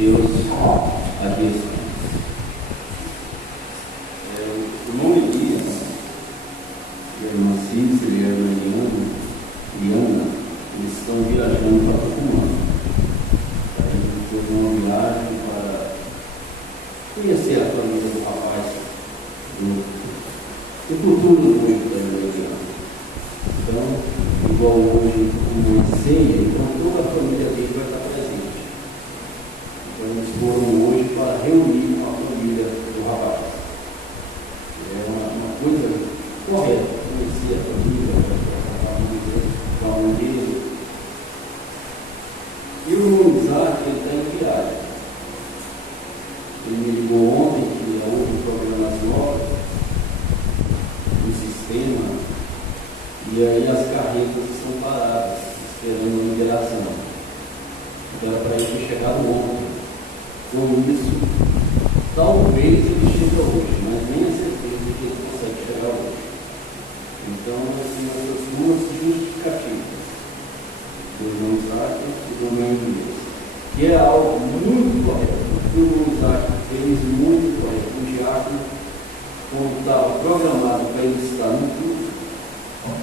Deus aqui está. O irmão Elias, a irmã Cícera e a irmã Liana, eles estão viajando para Tucumã. A gente fez uma viagem para conhecer a família do rapaz, do futuro noivo da irmã Liana. Então, igual hoje, uma ceia, então toda a família dele vai estar presente. Então, eles foram hoje para reunir a família do rapaz. É uma coisa correta, conhecer a família dele. E o irmão Isaac, ele está em viagem. Ele me ligou ontem que houve problemas novos no sistema, e aí as carretas estão paradas, esperando a liberação. Então era para ele ter chegado ontem. Com isso, talvez ele chegue hoje, mas nem a certeza de que ele consegue chegar hoje. Então, assim, essas duas justificativas do irmão Isaac e do irmão Elias, que é algo muito correto. O irmão Isaac fez muito correto. O diácono, como estava programado para ele estar no culto,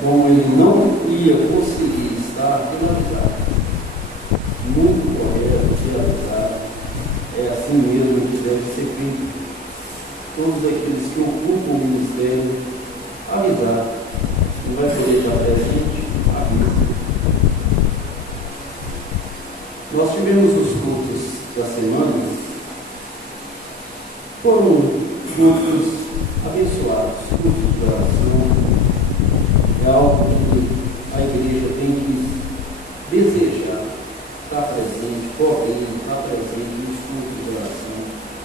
como ele não ia conseguir estar, finalizado. Muito correto, finalizado. É assim mesmo que deve ser feito. Todos aqueles que ocupam o ministério, avisar. Não vai poder estar presente, avisa. Nós tivemos os cultos da semana, foram cultos abençoados, cultos de oração. É algo que a igreja tem que desejar, estar presente, correr, estar presente nos cultos de oração.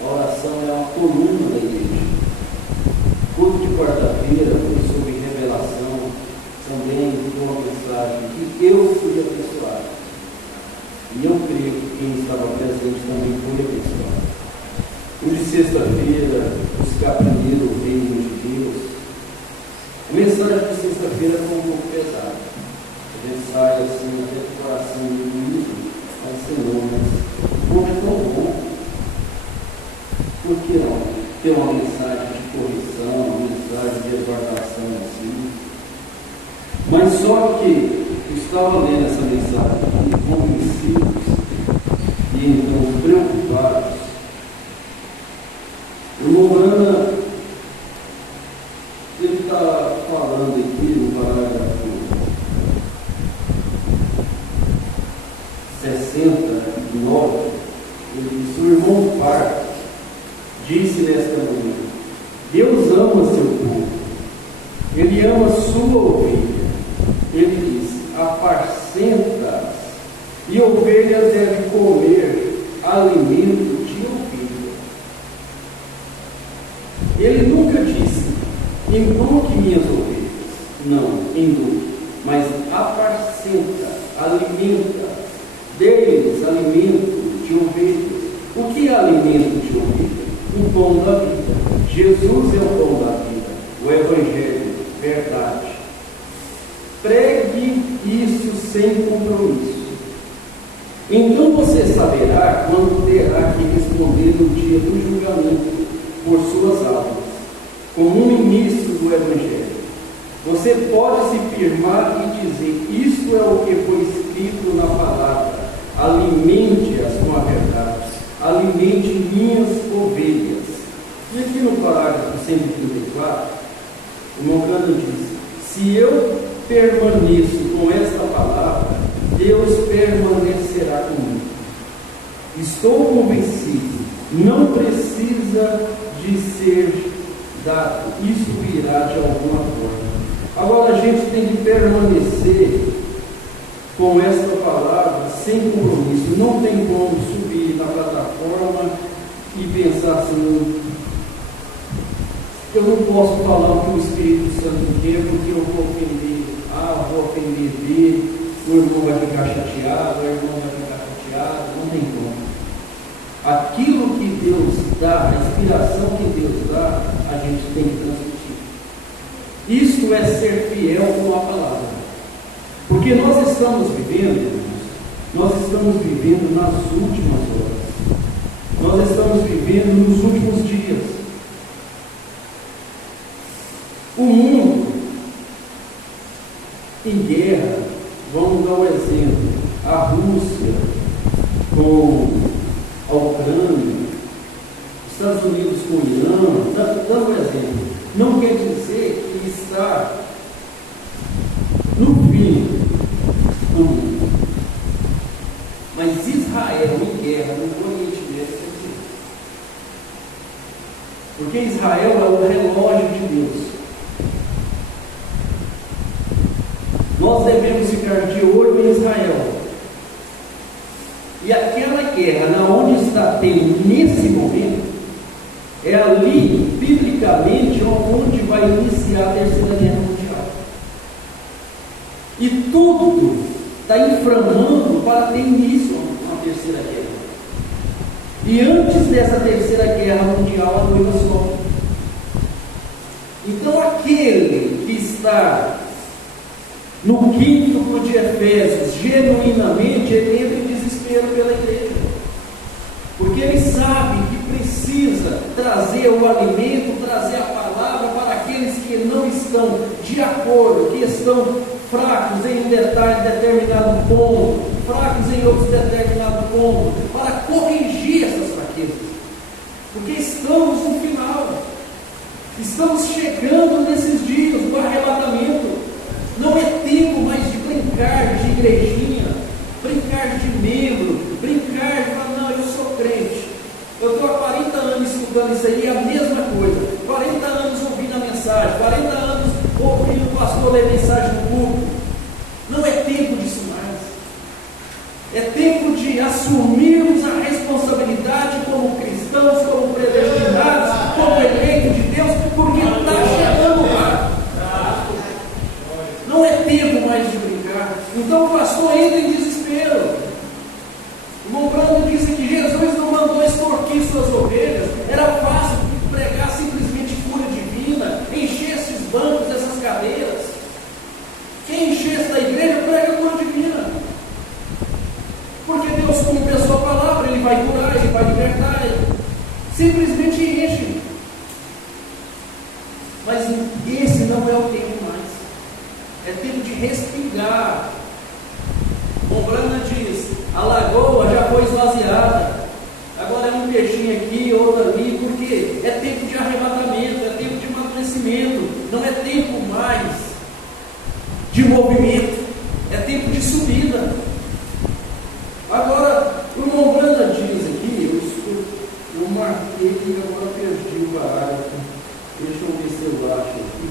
A oração é uma coluna da igreja. O culto de quarta-feira foi sobre revelação, também foi uma mensagem que eu fui abençoado. E eu creio que quem estava presente também foi abençoado. O de sexta-feira, buscar primeiro o reino de Deus. A mensagem de sexta-feira foi um pouco pesada. A gente sai assim, até com o coração doído, mas Senhor, mas o povo é tão bom. Por que não? Ter uma mensagem de correção, uma mensagem de exortação assim. Mas só que eu estava lendo essa mensagem convencidos e então preocupados. O Morana, ele está falando aqui no parágrafo 69, ele diz: o irmão Parque disse nesta manhã: Deus ama seu povo, ele ama sua ovelha. Ele diz: apacenta-as, e ovelha deve comer alimento de ovelha. Ele nunca disse: eduque minhas ovelhas. Não, eduque, mas apacenta, alimenta, deles alimento de ovelhas. O que é alimento de ovelha? O pão da vida. Jesus é o pão da vida, o Evangelho, verdade. Pregue isso sem compromisso. Então você saberá quando terá que responder no dia do julgamento por suas almas, como um ministro do Evangelho. Você pode se firmar e dizer: isto é o que foi escrito na palavra, alimente-as com a verdade, alimente minhas ovelhas. E aqui no parágrafo 134, o Moncano diz: se eu permaneço com esta palavra, Deus permanecerá comigo. Estou convencido, não precisa de ser dado, isso virá de alguma forma. Agora a gente tem que permanecer com esta palavra sem compromisso. Não tem como subir na plataforma e pensar assim: eu não posso falar o que o Espírito Santo quer, porque eu vou ofender A, vou ofender B, o irmão vai ficar chateado, a irmã vai ficar chateada. Não tem como. Aquilo que Deus dá, a inspiração que Deus dá, a gente tem que transmitir. Isto é ser fiel com a palavra. Porque nós estamos vivendo nas últimas horas. nós estamos vivendo nos últimos dias. O mundo em guerra, vamos dar um exemplo, a Rússia com a Ucrânia, Estados Unidos com o Irã, dando um exemplo, não quer dizer que está no fim do mundo. Mas Israel em guerra no Oriente Médio, porque Israel é o relógio de Deus. Nós devemos ficar de olho em Israel. E aquela guerra, na onde está tendo nesse momento, é ali, biblicamente, onde vai iniciar a Terceira Guerra Mundial. E tudo está inflamando para ter início a uma Terceira Guerra. E antes dessa Terceira Guerra Mundial, a noiva sobe. Então aquele que está no quinto de Efésios, genuinamente, ele entra em desespero pela igreja. Porque ele sabe que precisa trazer o alimento, trazer a palavra para aqueles que não estão de acordo, que estão fracos em um determinado ponto, fracos em outro determinado ponto, para corrigir essas fraquezas. Porque estamos no final, estamos chegando nesses dias do arrebatamento. Não é tempo mais de brincar de igrejinha, brincar de membro, brincar de falar, não, eu sou crente. Eu estou há 40 anos estudando isso aí, é a mesma coisa. 40 anos ouvindo a mensagem, 40 anos ouvindo o pastor ler mensagem no público. Não é tempo disso mais. É tempo de assumirmos a responsabilidade como cristãos, como predestinados, como eleitos de Deus, porque está chegando lá. Não é tempo mais de brincar. Então o pastor entra em desespero. O irmão Brando disse que Jesus não mandou extorquir suas ovelhas. Era fácil pregar simplesmente cura divina, encher esses bancos, essas cadeiras. Quem enchesse da igreja prega cura divina. Porque Deus, como pessoa a palavra, Ele vai curar, Ele vai libertar. Ele simplesmente enche. Mas esse não é o tempo mais. É tempo de respirar. O Brana diz: a lagoa já foi esvaziada, agora é um peixinho aqui, outro ali, porque é tempo de arrebatamento, é tempo de amadurecimento, não é tempo mais de movimento, é tempo de subida. Agora, o irmão Brana diz aqui, eu marquei e agora perdi o parágrafo, deixa eu ver se eu acho aqui.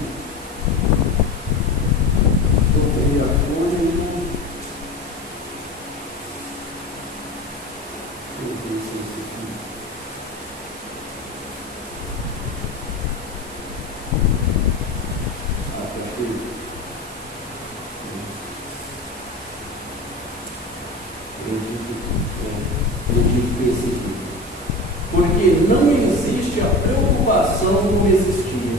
Porque não existe a preocupação como existia.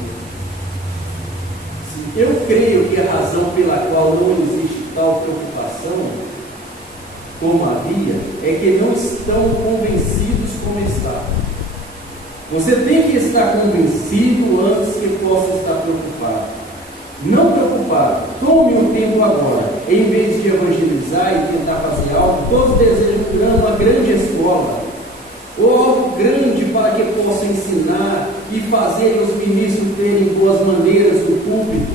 Eu creio que a razão pela qual não existe tal preocupação como havia é que não estão convencidos como está. Você tem que estar convencido antes que possa estar preocupado. Não preocupado, tome um tempo agora, em vez de evangelizar e tentar fazer algo, todos desejam uma grande escola, ou algo grande para que possa ensinar e fazer os ministros terem boas maneiras no púlpito,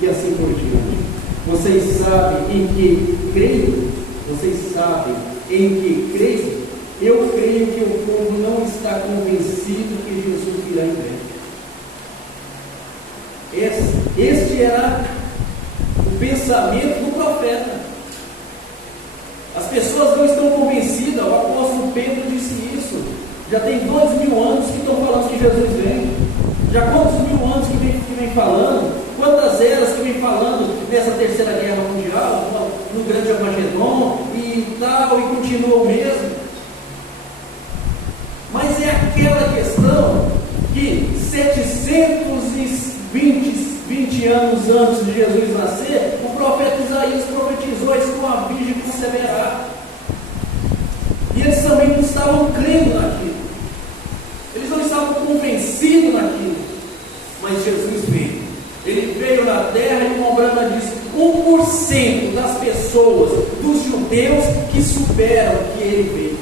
e assim por diante. Vocês sabem em que creio? Vocês sabem em que creio? Eu creio que o povo não está convencido que Jesus virá em breve. Este era o pensamento do profeta. As pessoas não estão convencidas. O apóstolo Pedro disse isso. Já tem 2000 anos que estão falando que Jesus vem. Já quantos mil anos que vem falando? Quantas eras que vem falando dessa terceira guerra mundial, no grande Armagedon e tal, e continua o mesmo. Mas é aquela questão que 720 anos antes de Jesus nascer, o profeta Isaías profetizou isso com a virgem conceberá. E eles também não estavam crendo naquilo. 100% das pessoas, dos judeus, que superam o que ele veio.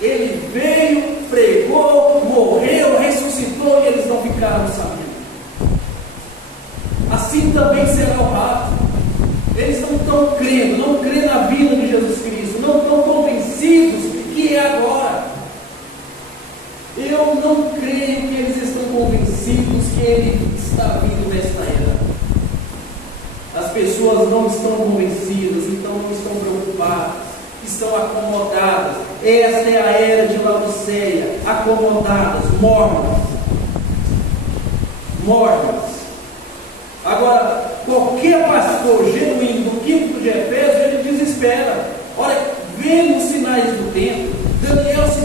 Ele veio, pregou, morreu, ressuscitou e eles não ficaram sabendo. Assim também será o rato. Eles não estão crendo, não crêem na vida de Jesus Cristo, não estão convencidos que é agora. Eu não creio que eles estão convencidos que Ele está vindo nesta era. As pessoas não estão convencidas, então não estão preocupadas, estão acomodadas. Esta é a era de Laodiceia, acomodadas, mornas. Agora, qualquer pastor genuíno do quinto de Efésios, ele desespera. Olha, vendo os sinais do tempo, Daniel se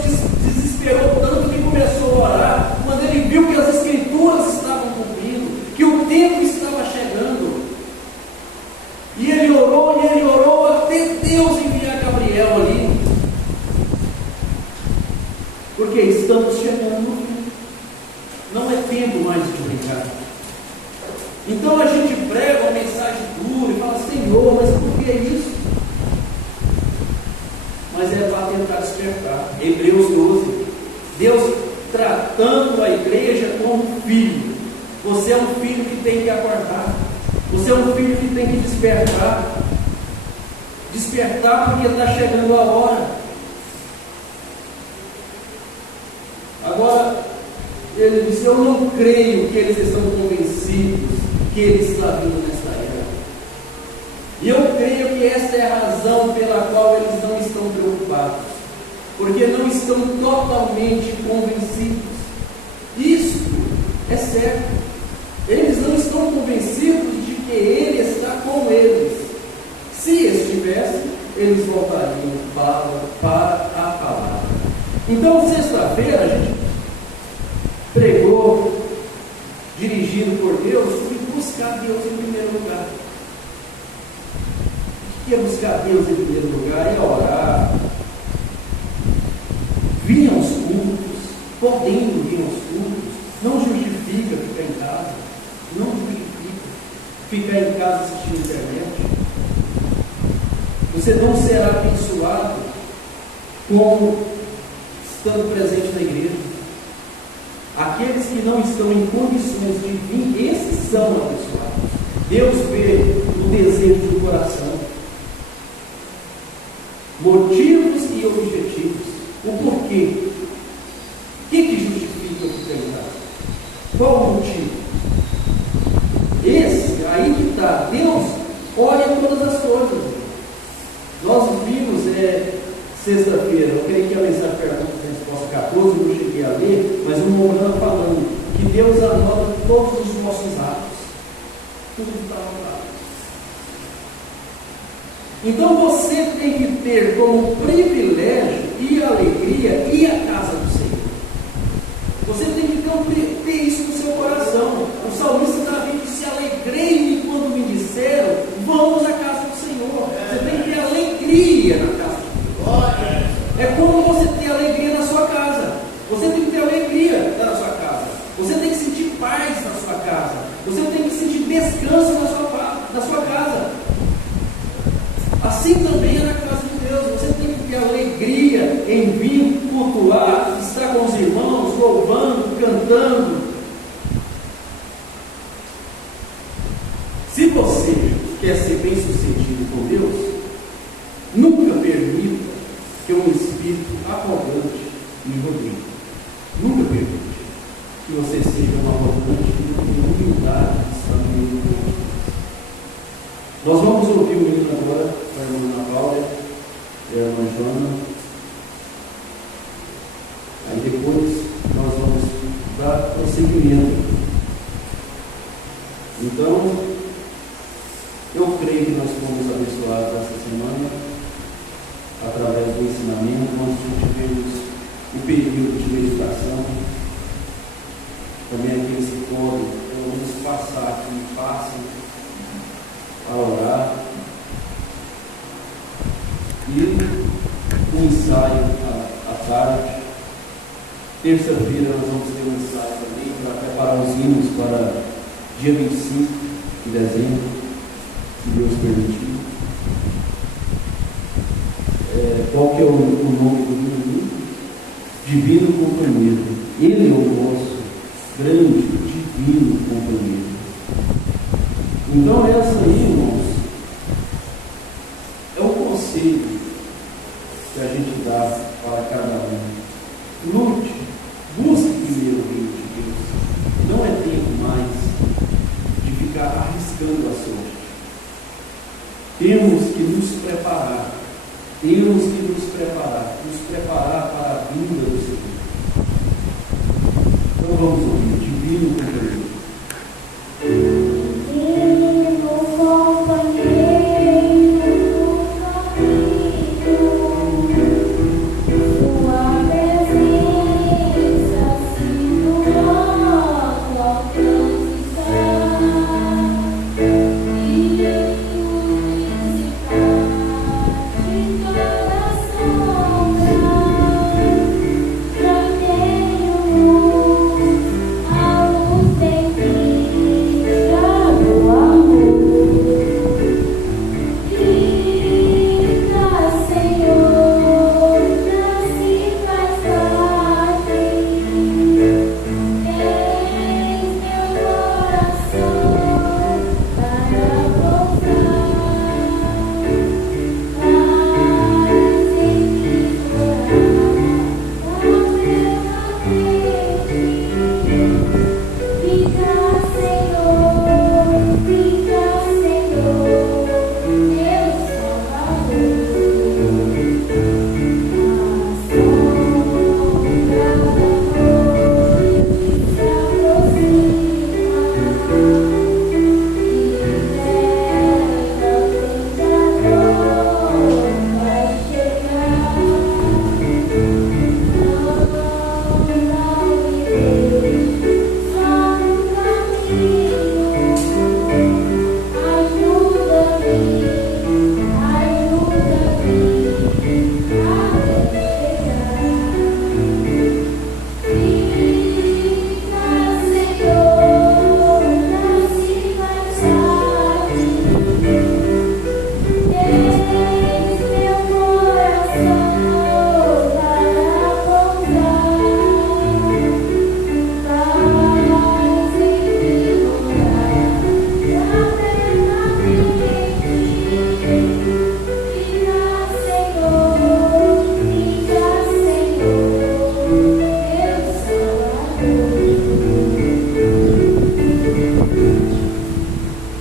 desesperou tanto que começou a orar, quando ele viu que as escrituras estavam cumprindo, que o tempo estava chegando. E ele orou até Deus enviar Gabriel ali. Porque estamos chegando no fim. Não é tempo mais de brincar. Então a gente prega uma mensagem dura e fala: Senhor, mas por que isso? Mas é para tentar despertar. Hebreus 12. Deus tratando a igreja como filho. Você é um filho que tem que acordar. Você é um filho que tem que despertar. Despertar porque está chegando a hora. Agora, ele disse: eu não creio que eles estão convencidos que Ele está vindo nesta era. E eu creio que esta é a razão pela qual eles não estão preocupados, porque não estão totalmente convencidos. Isso é certo. Eles não estão convencidos de que Ele está com eles. Se estivesse, eles voltariam para a palavra. Então, sexta-feira, a gente pregou, dirigido por Deus, sobre buscar Deus em primeiro lugar. O que é buscar Deus em primeiro lugar? É orar. Vir aos cultos, podendo vir aos cultos. Não justifica ficar em casa. Não justifica ficar em casa assistindo internet. Você não será abençoado como estando presente na igreja. Aqueles que não estão em condições de vir, esses são abençoados. Deus vê o desejo do coração, motivos e objetivos, o porquê. O que justifica o que tem lá? Qual o motivo? Esse, aí que está. Deus olha todas as coisas. Nós vimos sexta-feira, eu creio que a mensagem pergunta e resposta 14, eu não cheguei a ler, mas o Morano falando que Deus anota todos os nossos atos. Tudo está anotado. Então você tem que ter como privilégio e alegria ir à casa do Senhor. Você tem que ter isso no seu coração. O salmista Davi disse: alegrei-me quando me disseram, vamos à casa do Senhor. Você tem que ter alegria na casa de Deus. É como você ter alegria na sua casa. Você tem que ter alegria na sua casa. Você tem que sentir paz na sua casa. Você tem que sentir descanso na sua casa. Assim também é na casa de Deus. Você tem que ter alegria em vir cultuar, estar com os irmãos, louvando, cantando. Se você quer ser bem sucedido com Deus, nunca permita que um espírito arrogante lhe rodeie. Nunca permite que você seja um arrogante e não tenha humildade de estar no meio do mundo. Nós vamos ouvir o menino agora, a irmã Ana Paula e a irmã Joana. Aí depois nós vamos dar prosseguimento. Então, eu creio que nós fomos abençoados essa semana através do ensinamento. Nós tivemos o período de meditação. Também aqueles que podem, pelo menos passar aqui, passem a orar. E um ensaio à tarde. Terça-feira nós vamos ter um ensaio também para preparar os hinos para dia 25 de dezembro. se Deus permitir. Qual que é o nome do menino? Divino Companheiro. Ele é o nosso grande, divino companheiro. Então essa aí, irmãos, é o conselho que a gente dá para cada um. Lute, busque primeiro o reino de Deus. Não é tempo mais de ficar arriscando a sorte. Temos que nos preparar. Temos que nos preparar para a vinda do Senhor. Então vamos ouvir, divino companheiro.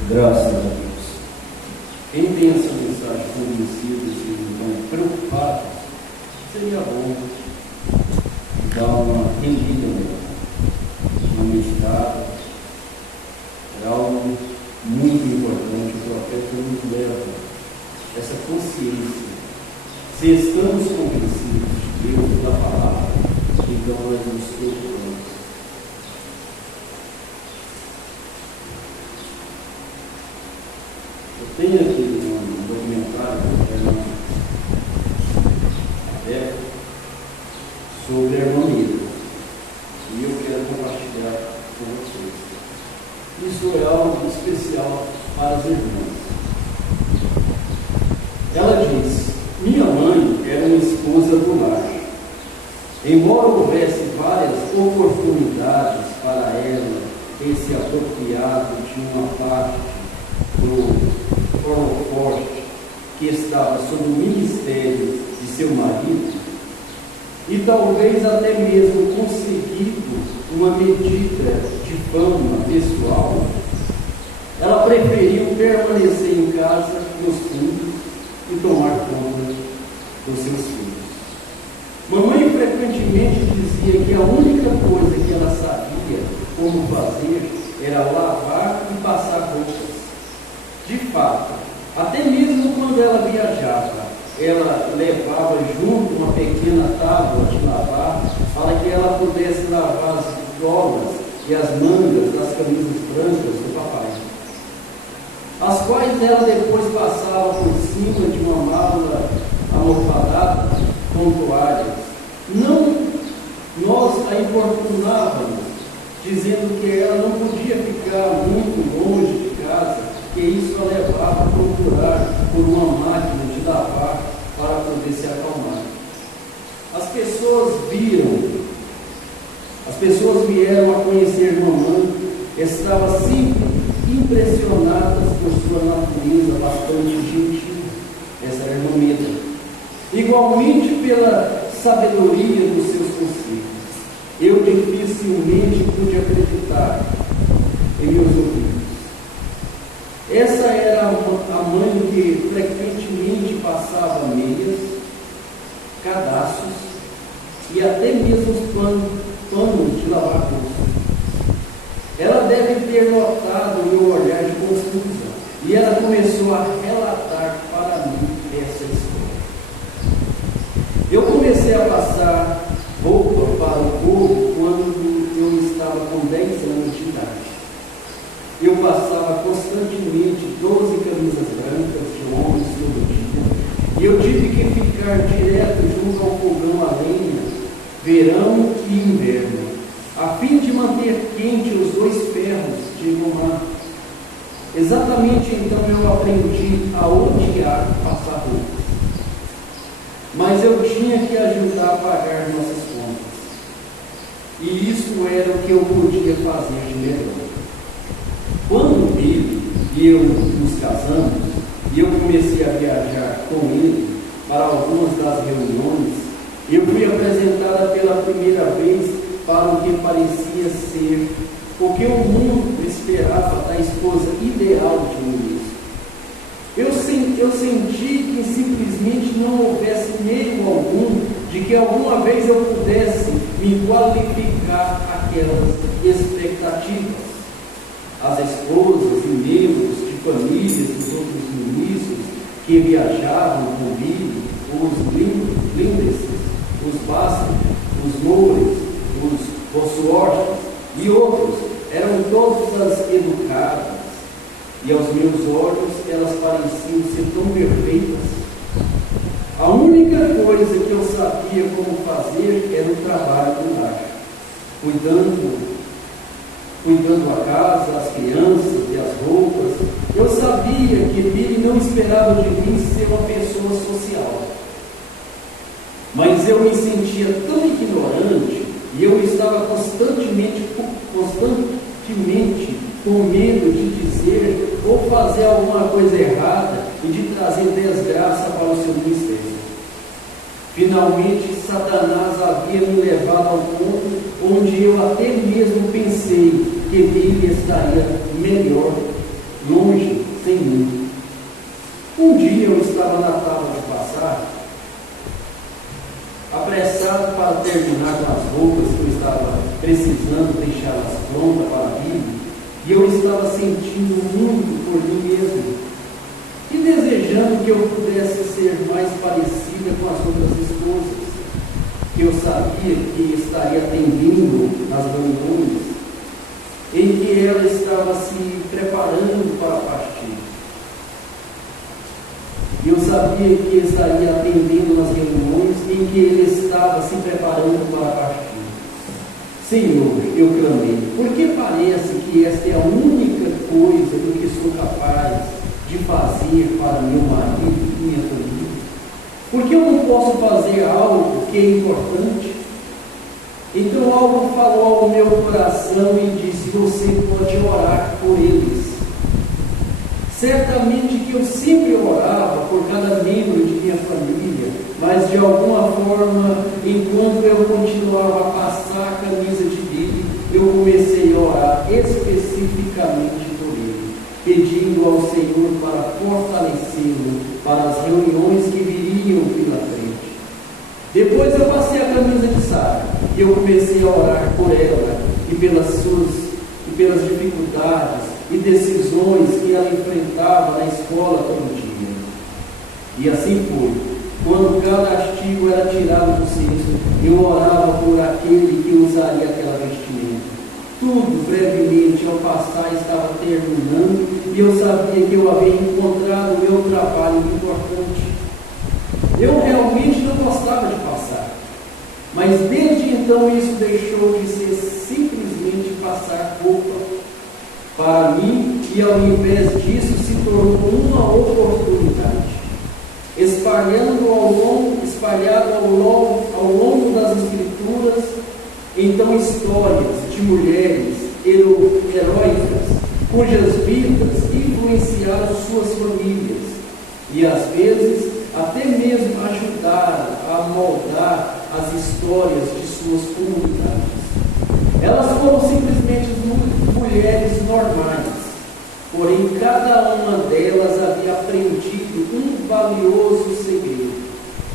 Graças a Deus. Quem tem essa mensagem conhecida, se estão preocupados, seria bom dar uma relida nela, uma meditada. É algo muito importante. O profeta nos leva essa consciência. Se estamos convencidos de Deus da palavra, então nós nos preocupamos. Tem aqui um documentário aberto sobre a irmã Miriam, e eu quero compartilhar com vocês. Isso é algo especial para as irmãs. Ela diz: minha mãe era uma esposa do lar. Embora houvesse várias oportunidades para ela ter se apropriado de uma parte do holofote que estava sob o ministério de seu marido, e talvez até mesmo conseguido uma medida de fama pessoal, ela preferiu permanecer em casa com os filhos e tomar conta dos seus filhos. Mamãe frequentemente dizia que a única coisa que ela sabia como fazer era lavar e passar roupas. De fato, até mesmo quando ela viajava, ela levava junto uma pequena tábua de lavar para que ela pudesse lavar as golas e as mangas das camisas brancas do papai, as quais ela depois passava por cima de uma mala almofadada com toalhas. Não, nós a importunávamos, dizendo que ela não podia ficar muito longe de casa que isso a levava a procurar por uma máquina de lavar para poder se acalmar. As pessoas vieram a conhecer mamãe, estavam sempre impressionadas por sua natureza bastante gentil. Essa era a irmã Meda. Igualmente pela sabedoria dos seus conselhos. Eu dificilmente pude acreditar em meus ouvidos. Essa era a mãe que frequentemente passava meias, cadastros e até mesmo os panos de lavar rosto. Ela deve ter notado o meu olhar de confusão e ela começou a relatar para mim essa história. Eu comecei a passar roupa para o povo quando eu estava com 10 anos de idade. Eu passava constantemente 12 camisas brancas de homens todo dia, e eu tive que ficar direto junto ao fogão a lenha, verão e inverno, a fim de manter quente os 2 ferros de engomar. Exatamente então eu aprendi a odiar passar roupas. Mas eu tinha que ajudar a pagar nossas contas. E isso era o que eu podia fazer de melhor. Quando ele e eu nos casamos, e eu comecei a viajar com ele para algumas das reuniões, eu fui apresentada pela primeira vez para o que parecia ser o que o mundo esperava da esposa ideal de um ministro. Eu senti que simplesmente não houvesse meio algum de que alguma vez eu pudesse me qualificar aquelas expectativas. As esposas e membros de famílias dos outros ministros que viajavam comigo, os Lindeses, os Basset, os Moures, os Bosworth e outros, eram todas educadas, e aos meus olhos elas pareciam ser tão perfeitas. A única coisa que eu sabia como fazer era o trabalho do lar, cuidando a casa, as crianças e as roupas. Eu sabia que Billy não esperava de mim ser uma pessoa social, mas eu me sentia tão ignorante e eu estava constantemente com medo de dizer ou fazer alguma coisa errada e de trazer desgraça para o seu ministério. Finalmente, Satanás havia me levado ao ponto onde eu até mesmo pensei que Billy estaria melhor longe, sem mim. Um dia eu estava na tábua de passar, apressado para terminar com as roupas que eu estava precisando deixá-las prontas para Billy, e eu estava sentindo muito por mim mesmo, e desejando que eu pudesse ser mais parecida com as outras esposas, que eu sabia que estaria atendendo nas reuniões, em que ela estava se preparando para partir. Eu sabia que estaria atendendo nas reuniões em que ele estava se preparando para partir. Senhor, eu clamei, porque parece que esta é a única coisa do que sou capaz de fazer para meu marido e minha família? Porque eu não posso fazer algo que é importante? Então algo falou ao meu coração e disse: você pode orar por eles. Certamente que eu sempre orava por cada membro de minha família, mas de alguma forma, enquanto eu continuava a passar a camisa de Billy, eu comecei a orar especificamente por ele, pedindo ao Senhor para fortalecê-lo para as reuniões que viriam pela frente. Depois eu passei a camisa de Sara e eu comecei a orar por ela e pelas dificuldades e decisões que ela enfrentava na escola todo dia. E assim foi. Quando cada artigo era tirado do cesto, eu orava por aquele que usaria aquela vestimenta. Tudo brevemente ao passar estava terminando e eu sabia que eu havia encontrado o meu trabalho importante. Eu realmente não gostava de passar, mas desde então isso deixou de ser simplesmente passar roupa para mim, e ao invés disso se tornou uma oportunidade, espalhado ao longo das Escrituras, então histórias de mulheres heróicas, cujas vidas influenciaram suas famílias e às vezes até mesmo ajudaram a moldar as histórias de suas comunidades. Elas foram simplesmente mulheres normais, porém cada uma delas havia aprendido um valioso segredo,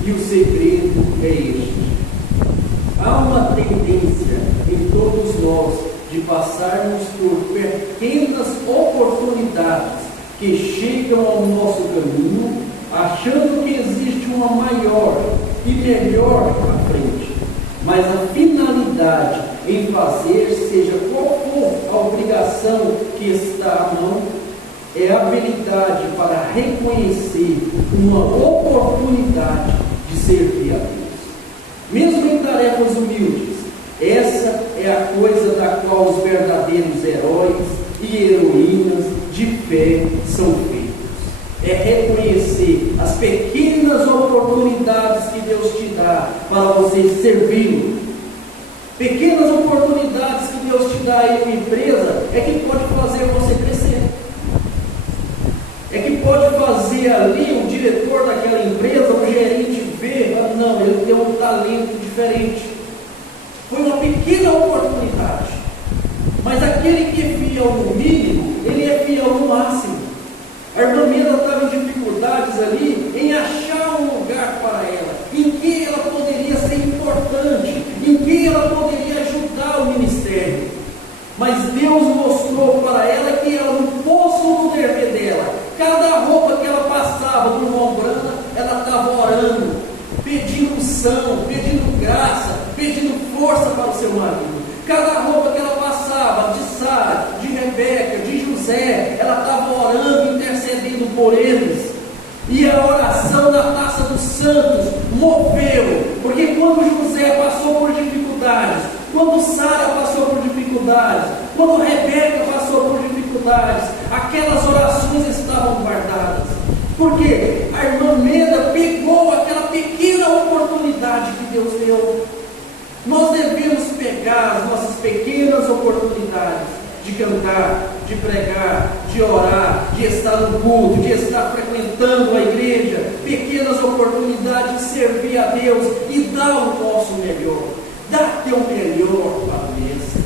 e o segredo é este: há uma tendência em todos nós de passarmos por pequenas oportunidades que chegam ao nosso caminho, achando que existe uma maior e melhor à frente, mas a finalidade em fazer, seja qual for a obrigação que está à mão, é a habilidade para reconhecer uma oportunidade de servir a Deus, mesmo em tarefas humildes. Essa é a coisa da qual os verdadeiros heróis e heroínas de fé são feitos. É reconhecer as pequenas oportunidades que Deus te dá para você servir. Pequenas oportunidades que Deus te dá em uma empresa é que pode fazer você crescer. É que pode fazer ali o diretor daquela empresa, o gerente ver, não, ele tem um talento diferente. Foi uma pequena oportunidade. Mas aquele que é fiel no mínimo, ele é fiel no máximo. A irmã Mena estava em dificuldades ali em achar um lugar para ela, em que ela poderia ser importante, em que ela poderia ajudar o ministério. Mas Deus mostrou para ela que ela, no poço do dever dela, cada roupa que ela passava por uma ombrana, ela estava orando, pedindo unção, pedindo graça, pedindo força para o seu marido. Cada roupa que ela passava, de Sara, de Rebeca, de José, ela estava orando, intercedendo por eles. E a oração da taça dos santos moveu, porque quando José passou por dificuldades, quando Sara passou por dificuldades, quando Rebeca passou por dificuldades, aquelas orações estavam guardadas. Porque a irmã Meda pegou aquela pequena oportunidade que Deus deu. Nós devemos pegar as nossas pequenas oportunidades de cantar, de pregar, de orar, de estar no culto, de estar frequentando a igreja, pequenas oportunidades de servir a Deus e dar o nosso melhor. Dá teu melhor para a mesa.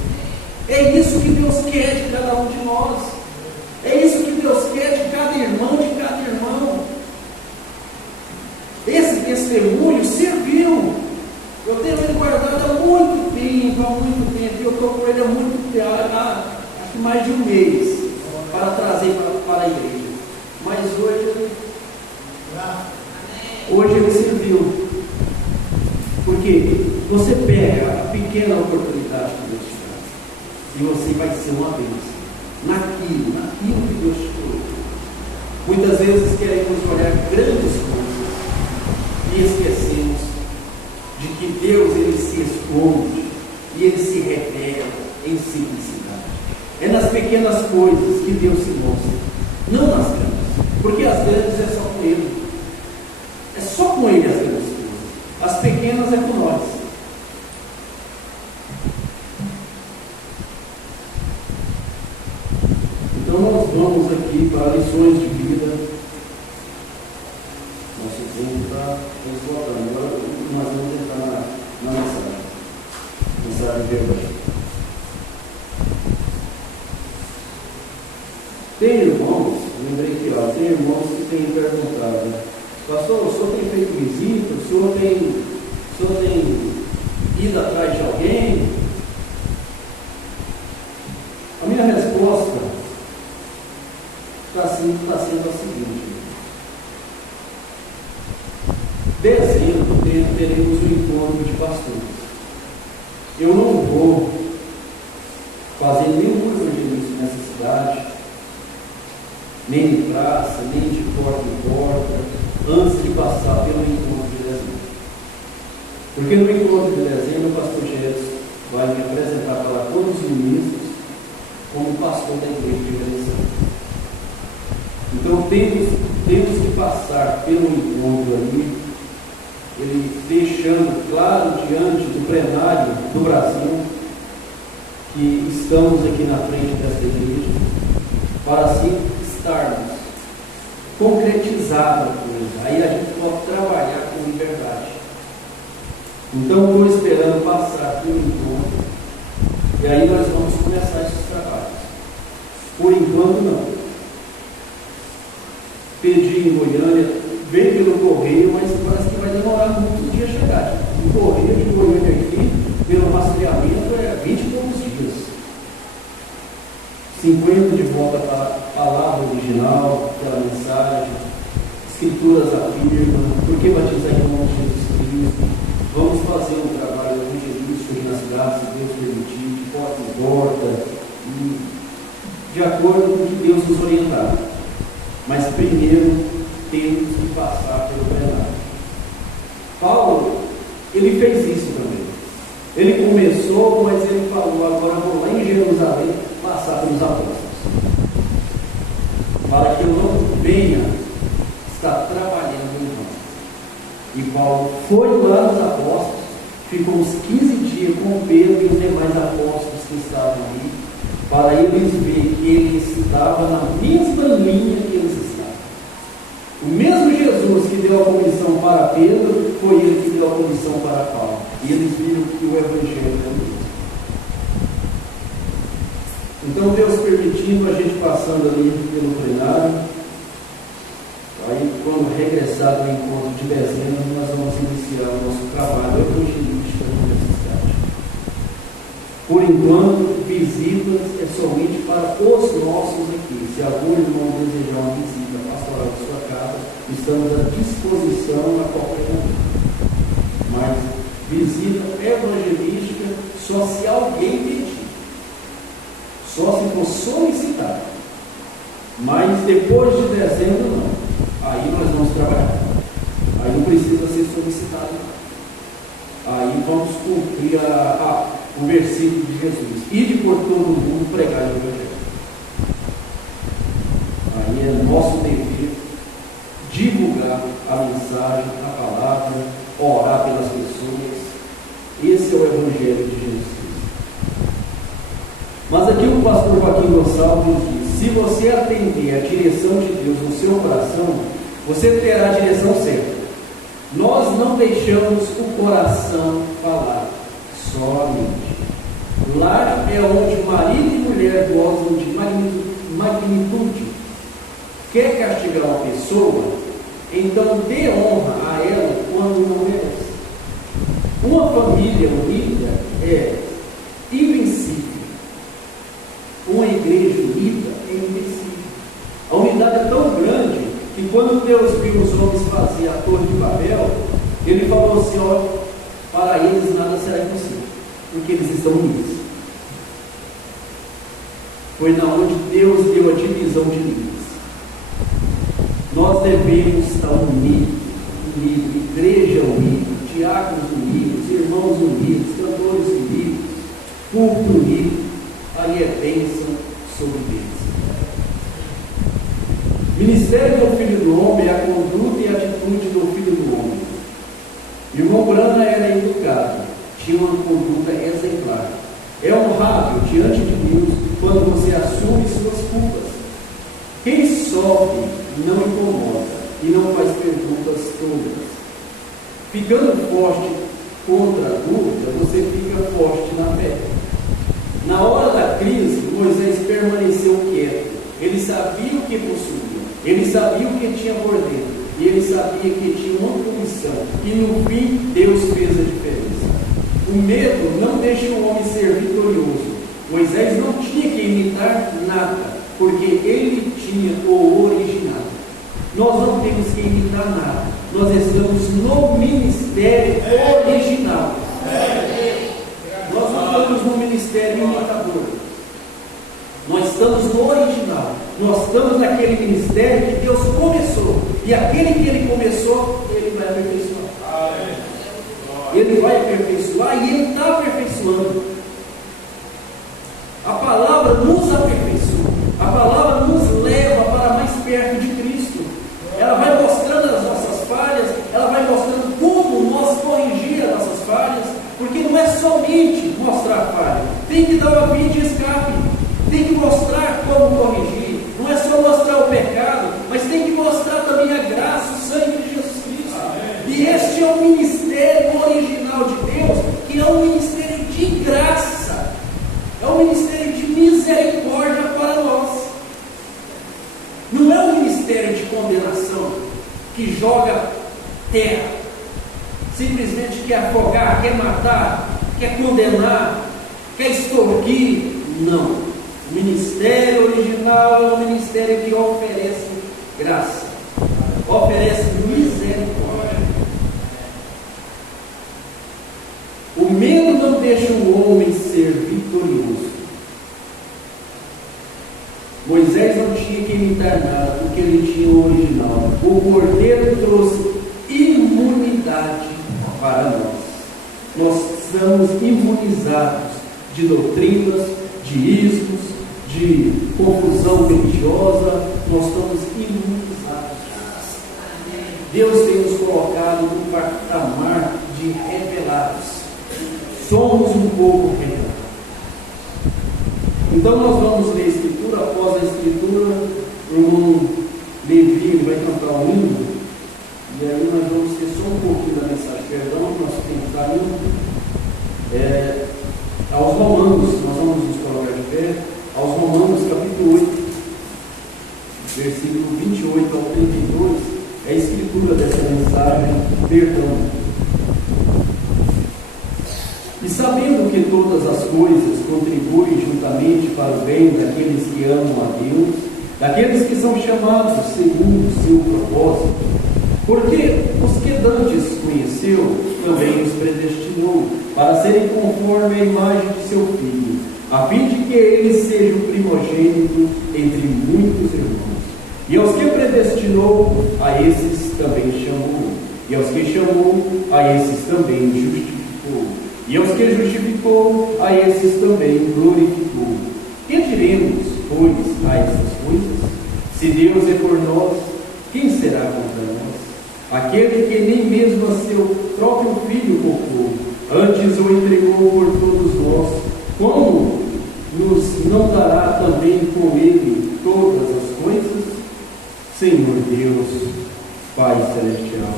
É isso que Deus quer de cada um de nós. É isso que Deus quer de cada irmão, de cada irmão. Esse testemunho serviu. Eu tenho ele guardado há muito tempo, eu estou com ele há muito tempo, acho que mais de um mês, para trazer para a igreja. Mas hoje ele serviu. Porque você pega a pequena oportunidade que Deus te dá, e você vai ser uma bênção naquilo que Deus te colocou. Muitas vezes queremos olhar grandes coisas e esquecemos de que Deus, ele se esconde e ele se revela em simplicidade. É nas pequenas coisas que Deus se mostra, não nas grandes, porque as grandes é só com Ele. É só com Ele as grandes coisas. As pequenas é com nós. Então nós vamos aqui para lições de vida. Nosso tempo está esgotando. Agora nós vamos entrar na mensagem de hoje. Tem irmãos, lembrei que tem irmãos que têm perguntado: pastor, o senhor tem feito visita? O senhor tem ido atrás de alguém? A minha resposta está sendo a seguinte: dezembro teremos um encontro de pastores. Eu não vou fazer nenhum evangelismo nessa cidade, nem de praça, nem de porta em porta, antes de passar pelo encontro de dezembro. Porque no encontro de dezembro, o pastor Gerson vai me apresentar para todos os ministros como pastor da igreja de Belém. Então temos que passar pelo encontro ali, ele deixando claro diante do plenário do Brasil que estamos aqui na frente dessa igreja, para assim estarmos concretizados a coisa. Aí a gente pode trabalhar com liberdade. Então estou esperando passar pelo encontro, e aí nós vamos começar esses trabalhos. Por enquanto não. Pedi em Goiânia, veio pelo correio, mas parece que vai demorar muitos dias a chegar. O correio de Goiânia aqui, pelo rastreamento, é 20 e poucos dias. 50 de volta para a palavra original, aquela mensagem, escrituras afirmam, por que batizar em nome de Jesus Cristo? Vamos fazer um trabalho evangelístico aqui na cidade, se Deus permitir, de porta em porta, de acordo com o que Deus nos orientar. Mas primeiro temos que passar pelo plenário. Paulo, ele fez isso também. Ele começou, mas ele falou, agora vou lá em Jerusalém passar pelos apóstolos, para que eu não venha estar trabalhando em vão. E Paulo foi lá nos apóstolos, ficou uns 15 dias com Pedro e os demais apóstolos que estavam ali, para eles verem que ele estava na mesma linha que eles estavam. O mesmo Jesus que deu a comissão para Pedro, foi ele que deu a comissão para Paulo. E eles viram que o Evangelho é o mesmo. Então Deus permitindo, a gente passando ali pelo plenário, aí quando regressar do encontro de dezembro, nós vamos iniciar o nosso trabalho evangelístico na cidade. Por enquanto, visitas é somente para os nossos aqui. Se algum irmão desejar uma visita pastoral de sua casa, estamos à disposição a qualquer momento. Mas visita evangelística só se alguém pedir, só se for solicitado. Mas depois de dezembro não. Aí nós vamos trabalhar. Aí não precisa ser solicitado. Aí vamos cumprir o versículo de Jesus: ide por todo o mundo pregar o Evangelho. Aí é nosso dever divulgar a mensagem, a palavra, orar pelas pessoas. Esse é o Evangelho de Jesus Cristo. Mas aqui o pastor Joaquim Gonçalves diz: se você atender a direção de Deus no seu coração, você terá a direção certa. Nós não deixamos o coração falar, somente. Lar é onde marido e mulher gozam de magnitude. Quer castigar uma pessoa? Então dê honra a ela quando não merece. Uma família unida é invencível. Uma igreja unida é invencível. A unidade é tão grande que quando Deus viu os homens fazer a Torre de Babel, ele falou assim: olha, para eles nada será impossível, porque eles estão unidos. Foi na onde Deus deu a divisão de línguas. Nós devemos estar unidos, igreja unida, diáconos unidos, irmãos unidos, cantores unidos, culto unido. Aí é bênção sobre bênção. Ministério do Filho do Homem é a conduta e a atitude do Filho do Homem. Irmão Brana era educado, tinha uma conduta exemplar. É honrável diante de Deus quando você assume suas culpas. Quem sofre não incomoda e não faz perguntas todas. Ficando forte contra a dúvida, você fica forte na fé. Na hora da crise, Moisés permaneceu quieto. Ele sabia o que possuía, ele sabia o que tinha por dentro, e ele sabia que tinha uma comissão. E no fim, Deus fez a diferença. O medo não deixa o homem ser vitorioso. Moisés não tinha que imitar nada, porque ele tinha o original. Nós não temos que imitar nada. Nós estamos no ministério original. Nós não estamos no ministério imitador. Nós estamos no original. Nós estamos naquele ministério que Deus começou. E aquele que Ele começou, Ele vai aperfeiçoar. Ele vai aperfeiçoar e Ele está aperfeiçoando. A palavra nos aperfeiçoa. A palavra nos leva para mais perto de tem que dar uma via de escape, tem que mostrar como corrigir. Não é só mostrar o pecado, mas tem que mostrar também a graça, o sangue de Jesus Cristo. E este é o ministério original de Deus, que é um ministério de graça, é um ministério de misericórdia para nós. Não é um ministério de condenação que joga terra, simplesmente quer afogar, quer matar, quer condenar, quer extorquir. Não. O ministério original é um ministério que oferece graça, oferece misericórdia. O medo não deixa o homem ser vitorioso. Moisés não tinha que imitar nada, porque ele tinha o original. O Cordeiro trouxe imunidade para nós. Nós estamos imunizados de doutrinas, de ismos, de confusão religiosa. Nós estamos imunizados. Deus tem nos colocado no patamar de revelados. Somos um povo revelado. Então nós vamos ler a Escritura. Após a Escritura, o irmão Levi vai cantar um hino, e aí nós vamos ter só um pouquinho da mensagem. Perdão, nosso tempo está indo. Aos Romanos, nós vamos nos colocar de pé. Aos Romanos, capítulo 8, versículo 28 ao 32, é a escritura dessa mensagem, perdão. E sabendo que todas as coisas contribuem juntamente para o bem daqueles que amam a Deus, daqueles que são chamados segundo o seu propósito, porque os que dantes conheceu, também os predestinou, para serem conforme a imagem de seu Filho, a fim de que ele seja o primogênito entre muitos irmãos. E aos que predestinou, a esses também chamou. E aos que chamou, a esses também justificou. E aos que justificou, a esses também glorificou. Que diremos, pois, a essas coisas? Se Deus é por nós, quem será contra nós? Aquele que nem mesmo a seu próprio Filho poupou, antes o entregou por todos nós, como nos não dará também com ele todas as coisas? Senhor Deus, Pai Celestial,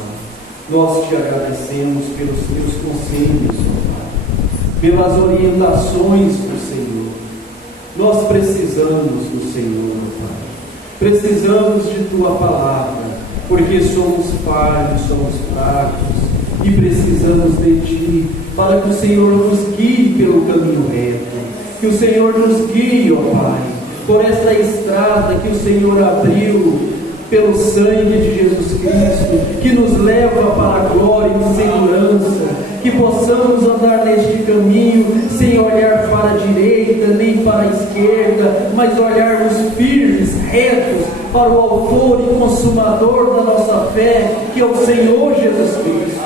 nós te agradecemos pelos teus conselhos, Pai, pelas orientações do Senhor. Nós precisamos do Senhor, Pai. Precisamos de tua palavra, porque somos falhos, somos fracos e precisamos de ti, para que o Senhor nos guie pelo caminho reto, que o Senhor nos guie, ó Pai, por esta estrada que o Senhor abriu pelo sangue de Jesus Cristo, que nos leva para a glória e segurança, que possamos andar neste caminho sem olhar para a direita nem para a esquerda, mas olharmos firmes, retos para o autor e consumador da nossa fé, que é o Senhor Jesus Cristo.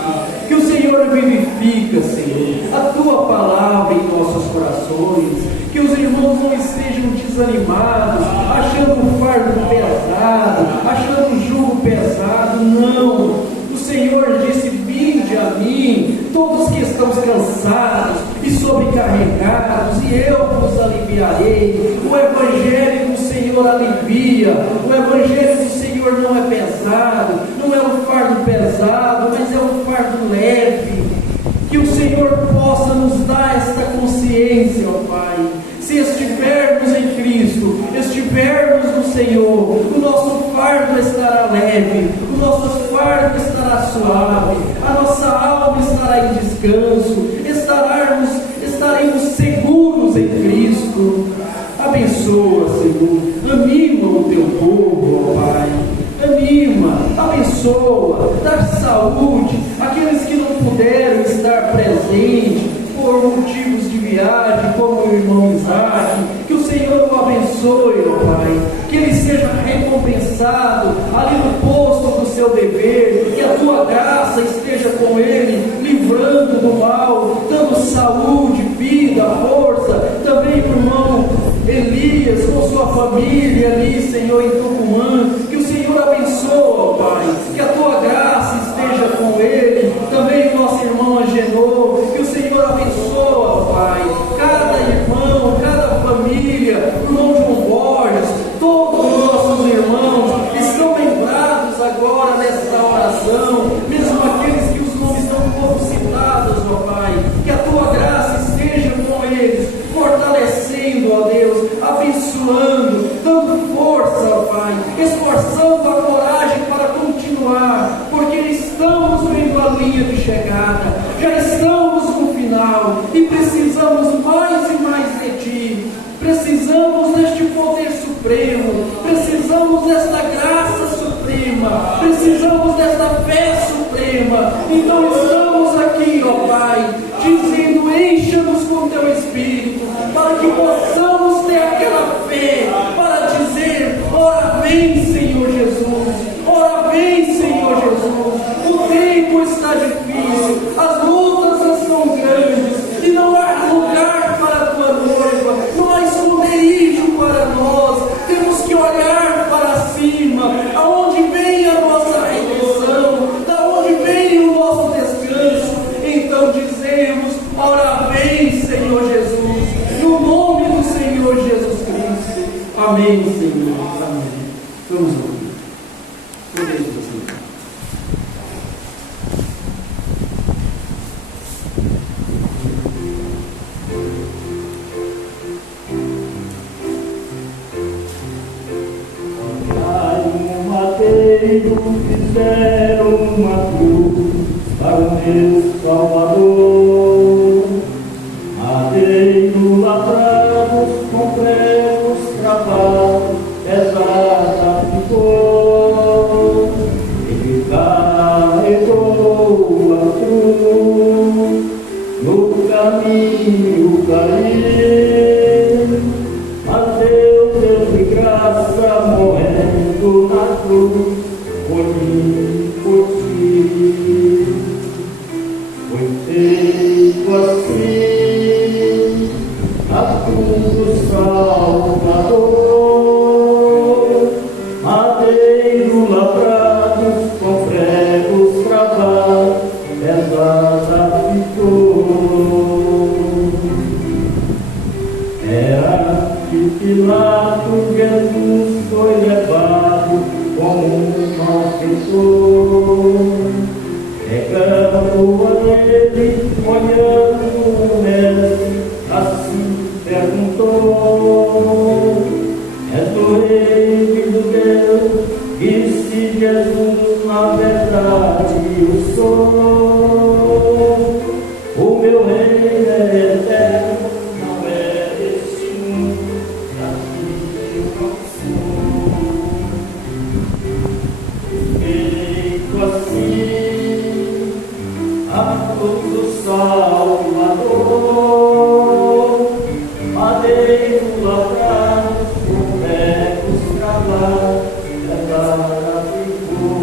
Que o Senhor vivifica, Senhor, a tua palavra em nossos corações, que os irmãos não estejam desanimados, achando o fardo pesado, achando o jugo pesado. Não, o Senhor disse: vinde a mim, todos que estamos cansados e sobrecarregados, e eu vos aliviarei. O Evangelho do Senhor alivia, o Evangelho do Senhor não é pesado, não é um fardo pesado, mas é um fardo leve. Que o Senhor possa nos dar esta consciência, ó Pai. Se estivermos em Cristo, estivermos no Senhor, o nosso fardo estará leve, o nosso fardo estará suave, a nossa alma estará em descanso, estaremos seguros em Cristo. Abençoa, Senhor, anima o teu povo, ó Pai. Anima, abençoa, dá saúde àqueles que não puderam estar presentes por motivos de viagem, como o irmão Isaac. Que o Senhor o abençoe, ó Pai, que ele seja recompensado ali no posto do seu dever, que a tua graça esteja com ele, livrando do mal, dando saúde, vida, força. Também para o irmão Elias, com sua família ali, Senhor, em Tucumã. Que o Senhor abençoa, ó Pai, que a tua graça esteja com ele. Também nosso irmão Agenor, que o Senhor abençoa, ó Pai, cada irmão abençoando, dando força, Pai, esforçando a coragem para continuar, porque estamos vendo a linha de chegada, já estamos no final e precisamos mais e mais de Ti. Precisamos deste poder supremo, precisamos desta graça suprema, precisamos desta fé suprema. Então estamos aqui, ó Pai, dizendo: encha-nos com Teu Espírito, para que possamos ter aquela fé para dizer: ora vem, Senhor Jesus, ora vem, Senhor Jesus. O tempo está difícil, as lutas são grandes e não há lugar para a Tua noiva, não há esconderijo para nós. Temos que olhar para cima, aonde vem a nossa redenção, da onde vem o nosso descanso. Então dizemos: ora vem, Senhor Jesus, no nome do Senhor Jesus Cristo. Amém, Senhor. Amém. Vamos ouvir. Podemos assim. Fizeram uma cruz para o meu Salvador, madeiro lavrado com pregos cravados, pesada ficou. Ele carregou a cruz, no caminho caiu, mas Deus deu-lhe graça morrendo na cruz. Por mim, por ti, foi feito assim a cruz do Salvador, madeiro lavrado com pregos cravados, pesada ficou. Era que Pilato Jesus foi levado como um malfeitor, pegando a ele, olhando o mestre, assim perguntou: és o rei do Deus? Disse Jesus: na verdade eu sou. O meu reino é eterno, não é deste mundo, daqui eu não sou. Feito assim a cruz do Salvador, madeiro lavrado com pregos cravados, pesada ficou.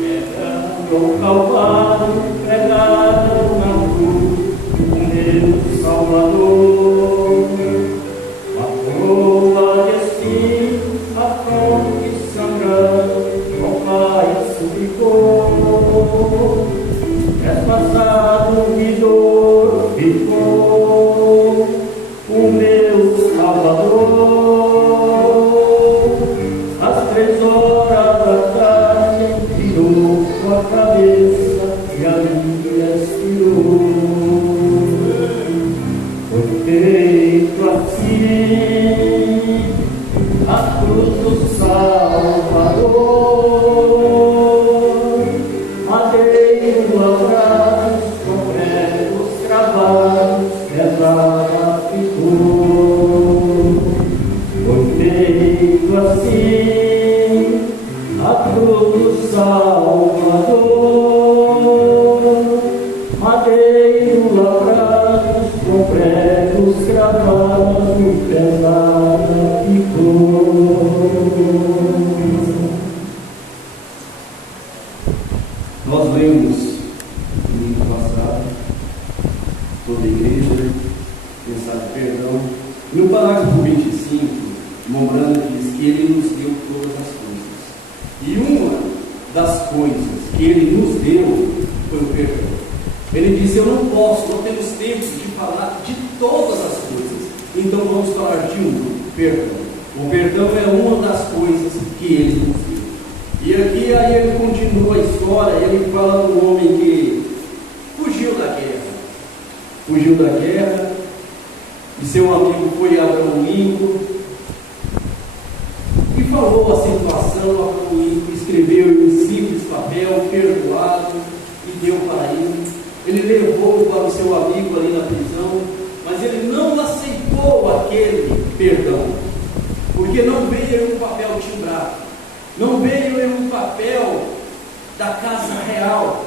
Pegando o Calvário, pregado na cruz, o meu Salvador, a coroa de espinhos, a fronte sangrando, ao Pai suplicou, trespassado de dor ficou o meu Salvador. Às 3 horas da tarde virou sua cabeça e ali expirou. Foi feito assim a cruz do Salvador, madeiro lavrado com pregos cravados, pesada ficou. Foi feito assim a cruz do Salvador, madeiro lavrado com pregos cravados, pesada ficou. Nós lemos no domingo passado, toda a igreja, mensagem de perdão. No parágrafo 25, Mombrana diz que Ele nos deu todas as coisas. E uma das coisas que Ele nos deu foi o perdão. Ele disse: eu não temos tempo de falar de todas as coisas, então vamos falar de um, perdão. O perdão é uma das coisas que Ele nos deu. E aqui aí ele continua a história, ele fala do homem que fugiu da guerra, E seu amigo foi a Abraão Lincoln e falou a situação. Abraão Lincoln escreveu em um simples papel, perdoado, e deu para ele. Ele levou para o seu amigo ali na prisão, mas ele não aceitou aquele perdão, porque não veio em um papel timbrado, não veio em um papel da Casa Real,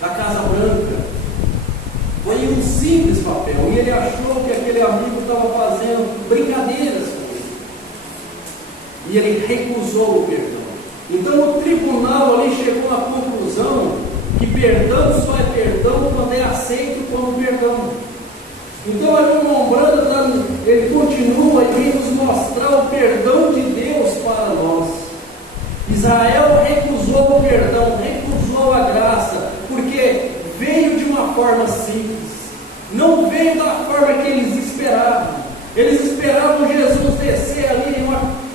da Casa Branca. Foi em um simples papel, e ele achou que aquele amigo estava fazendo brincadeiras com ele, e ele recusou o perdão. Então o tribunal ali chegou à conclusão que perdão só é perdão quando é aceito como perdão. Então ali o Mombrando, ele continua e vem nos mostrar o perdão de Deus para nós. Israel recusou o perdão, recusou a graça, porque veio de uma forma simples, não veio da forma que eles esperavam. Eles esperavam Jesus descer ali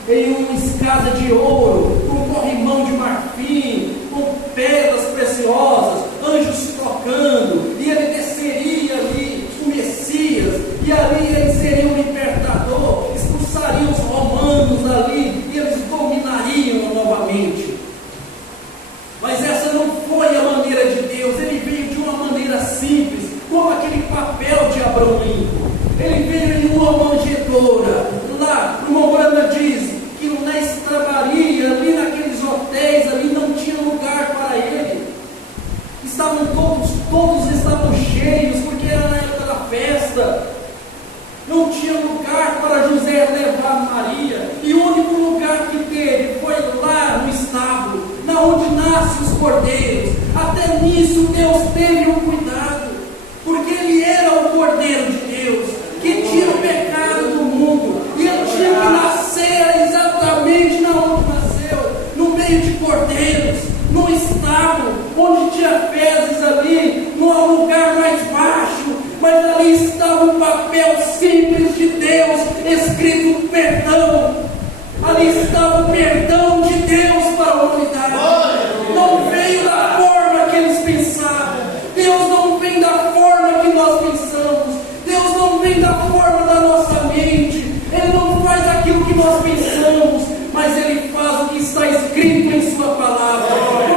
em uma escada de ouro, com corrimão de marfim, com pedras preciosas, anjos tocando, e ele desceria ali, o Messias, e ali ele seria o libertador, expulsaria os romanos ali, e eles dominariam novamente. Mas essa não foi a maneira de Deus. Ele veio de uma maneira simples, como aquele papel de Abraão Lincoln. Ele veio em uma manjedoura. Lá, o Mombrando diz que na estrebaria, ali naqueles hotéis, ali não tinha lugar para ele. Estavam todos estavam cheios, porque era na época da festa. Não tinha lugar para José levar Maria, e o único lugar que teve foi lá no estábulo, na onde nascem os cordeiros. Até nisso Deus teve um cuidado, porque ele era o Cordeiro de Deus, que tira o pecado do mundo, e ele tinha que nascer exatamente na onde nasceu, no meio de cordeiros, no estábulo, onde tinha fezes ali, num lugar mais baixo, mas ali estava um papel simples de Deus, escrito perdão. Ali estava o perdão de Deus para a humanidade. Não veio da forma que eles pensavam. Deus não vem da forma que nós pensamos. Deus não vem da forma da nossa mente. Ele não faz aquilo que nós pensamos, mas Ele faz o que está escrito em Sua palavra,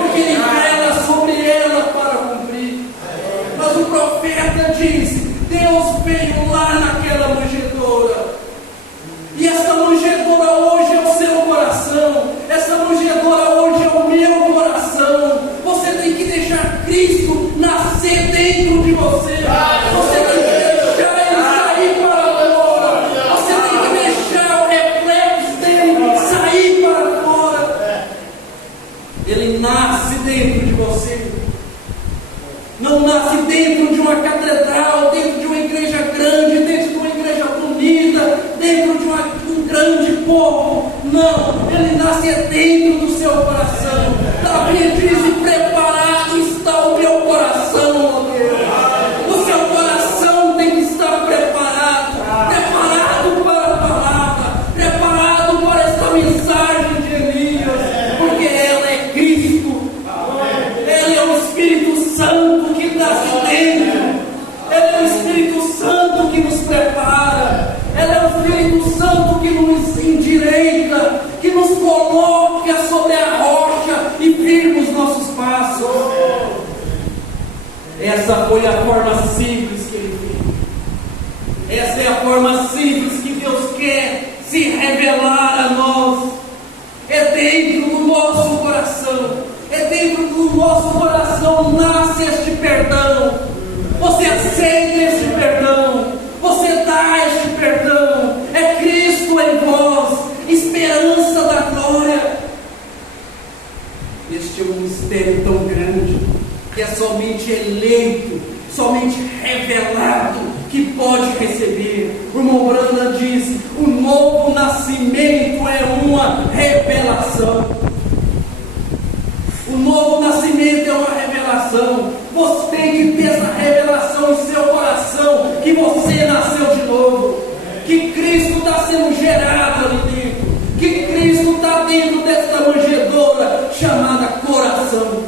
porque Ele vela sobre ela para cumprir. Mas o profeta disse: Deus veio lá naquela manjedoura, e essa manjedoura hoje é o seu coração, essa manjedoura hoje é o meu coração. Você tem que deixar Cristo nascer dentro de você, você tem que deixar Ele sair para fora, você tem que deixar o reflexo dele sair para fora. Ele nasce dentro de você, não nasce dentro de uma catedral, dentro de uma igreja grande, dentro de uma igreja bonita, dentro de um grande povo. Não, ele nasce dentro do seu coração. Davi diz: preparado está o meu coração, ó Deus. O seu coração tem que estar preparado, preparado para a palavra, preparado para esta mensagem de Elias, porque ela é Cristo. Ele é o Espírito Santo que nasce dentro. Ele é o Espírito Santo que nos prepara. Ele é o Espírito Santo que nos endireita, que nos coloca sobre a rocha e firma os nossos passos. Essa foi a forma simples que Ele fez. Essa é a forma simples que Deus quer se revelar a nós. É dentro do nosso coração. É dentro do nosso coração nasce este perdão. Você aceita este perdão, você dá este perdão. É Cristo em vós, esperança da glória. Este é um mistério tão grande, que é somente eleito, somente revelado, que pode receber. O irmão Branda diz: o novo nascimento é uma revelação. O novo nascimento é uma revelação. Você tem que ter essa revelação em seu coração, que você nasceu de novo, que Cristo está sendo gerado ali dentro, que Cristo está dentro dessa manjedoura chamada coração.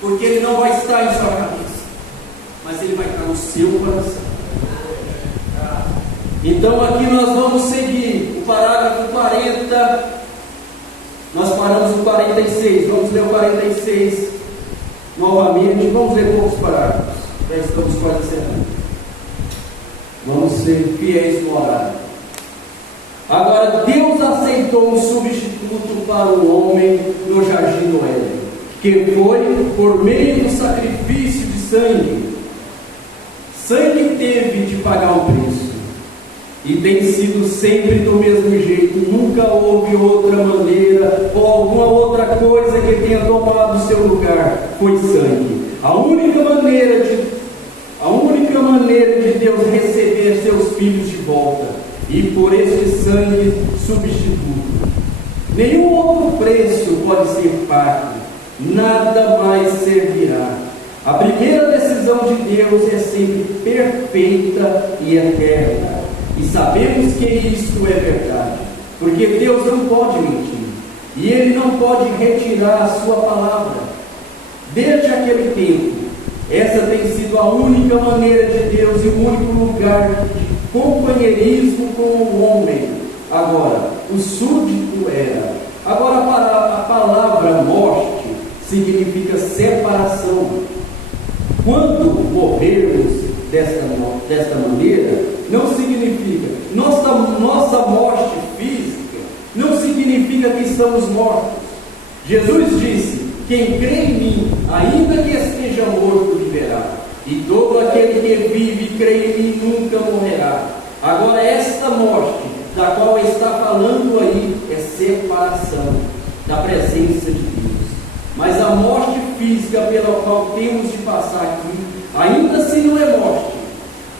Porque Ele não vai estar em sua cabeça, mas Ele vai estar no seu coração. Então aqui nós vamos seguir o parágrafo 40, nós paramos no 46, vamos ler o 46 novamente, vamos ler poucos parágrafos, já estamos quase encerrando. Vamos ser fiéis no horário. Agora, Deus aceitou um substituto para o homem no jardim do Éden, que foi por meio do sacrifício de sangue. Sangue teve de pagar um preço, e tem sido sempre do mesmo jeito. Nunca houve outra maneira ou alguma outra coisa que tenha tomado o seu lugar. Foi sangue. A única maneira de Deus receber seus filhos de volta, e por esse sangue substituto. Nenhum outro preço pode ser pago, nada mais servirá. A primeira decisão de Deus é sempre perfeita e eterna. E sabemos que isto é verdade, porque Deus não pode mentir, e Ele não pode retirar a sua palavra. Desde aquele tempo, essa tem sido a única maneira de Deus e o único lugar de companheirismo com o homem. Agora, o súdito era. Agora, a palavra morte significa separação. Quando morrermos desta maneira, não significa, nossa morte física não significa que estamos mortos. Jesus disse: quem crê em mim, ainda que esteja morto, viverá. E todo aquele que vive e crê em mim nunca morrerá. Agora, esta morte da qual está falando aí é separação da presença de Deus. Mas a morte física pela qual temos de passar aqui, ainda assim não é morte.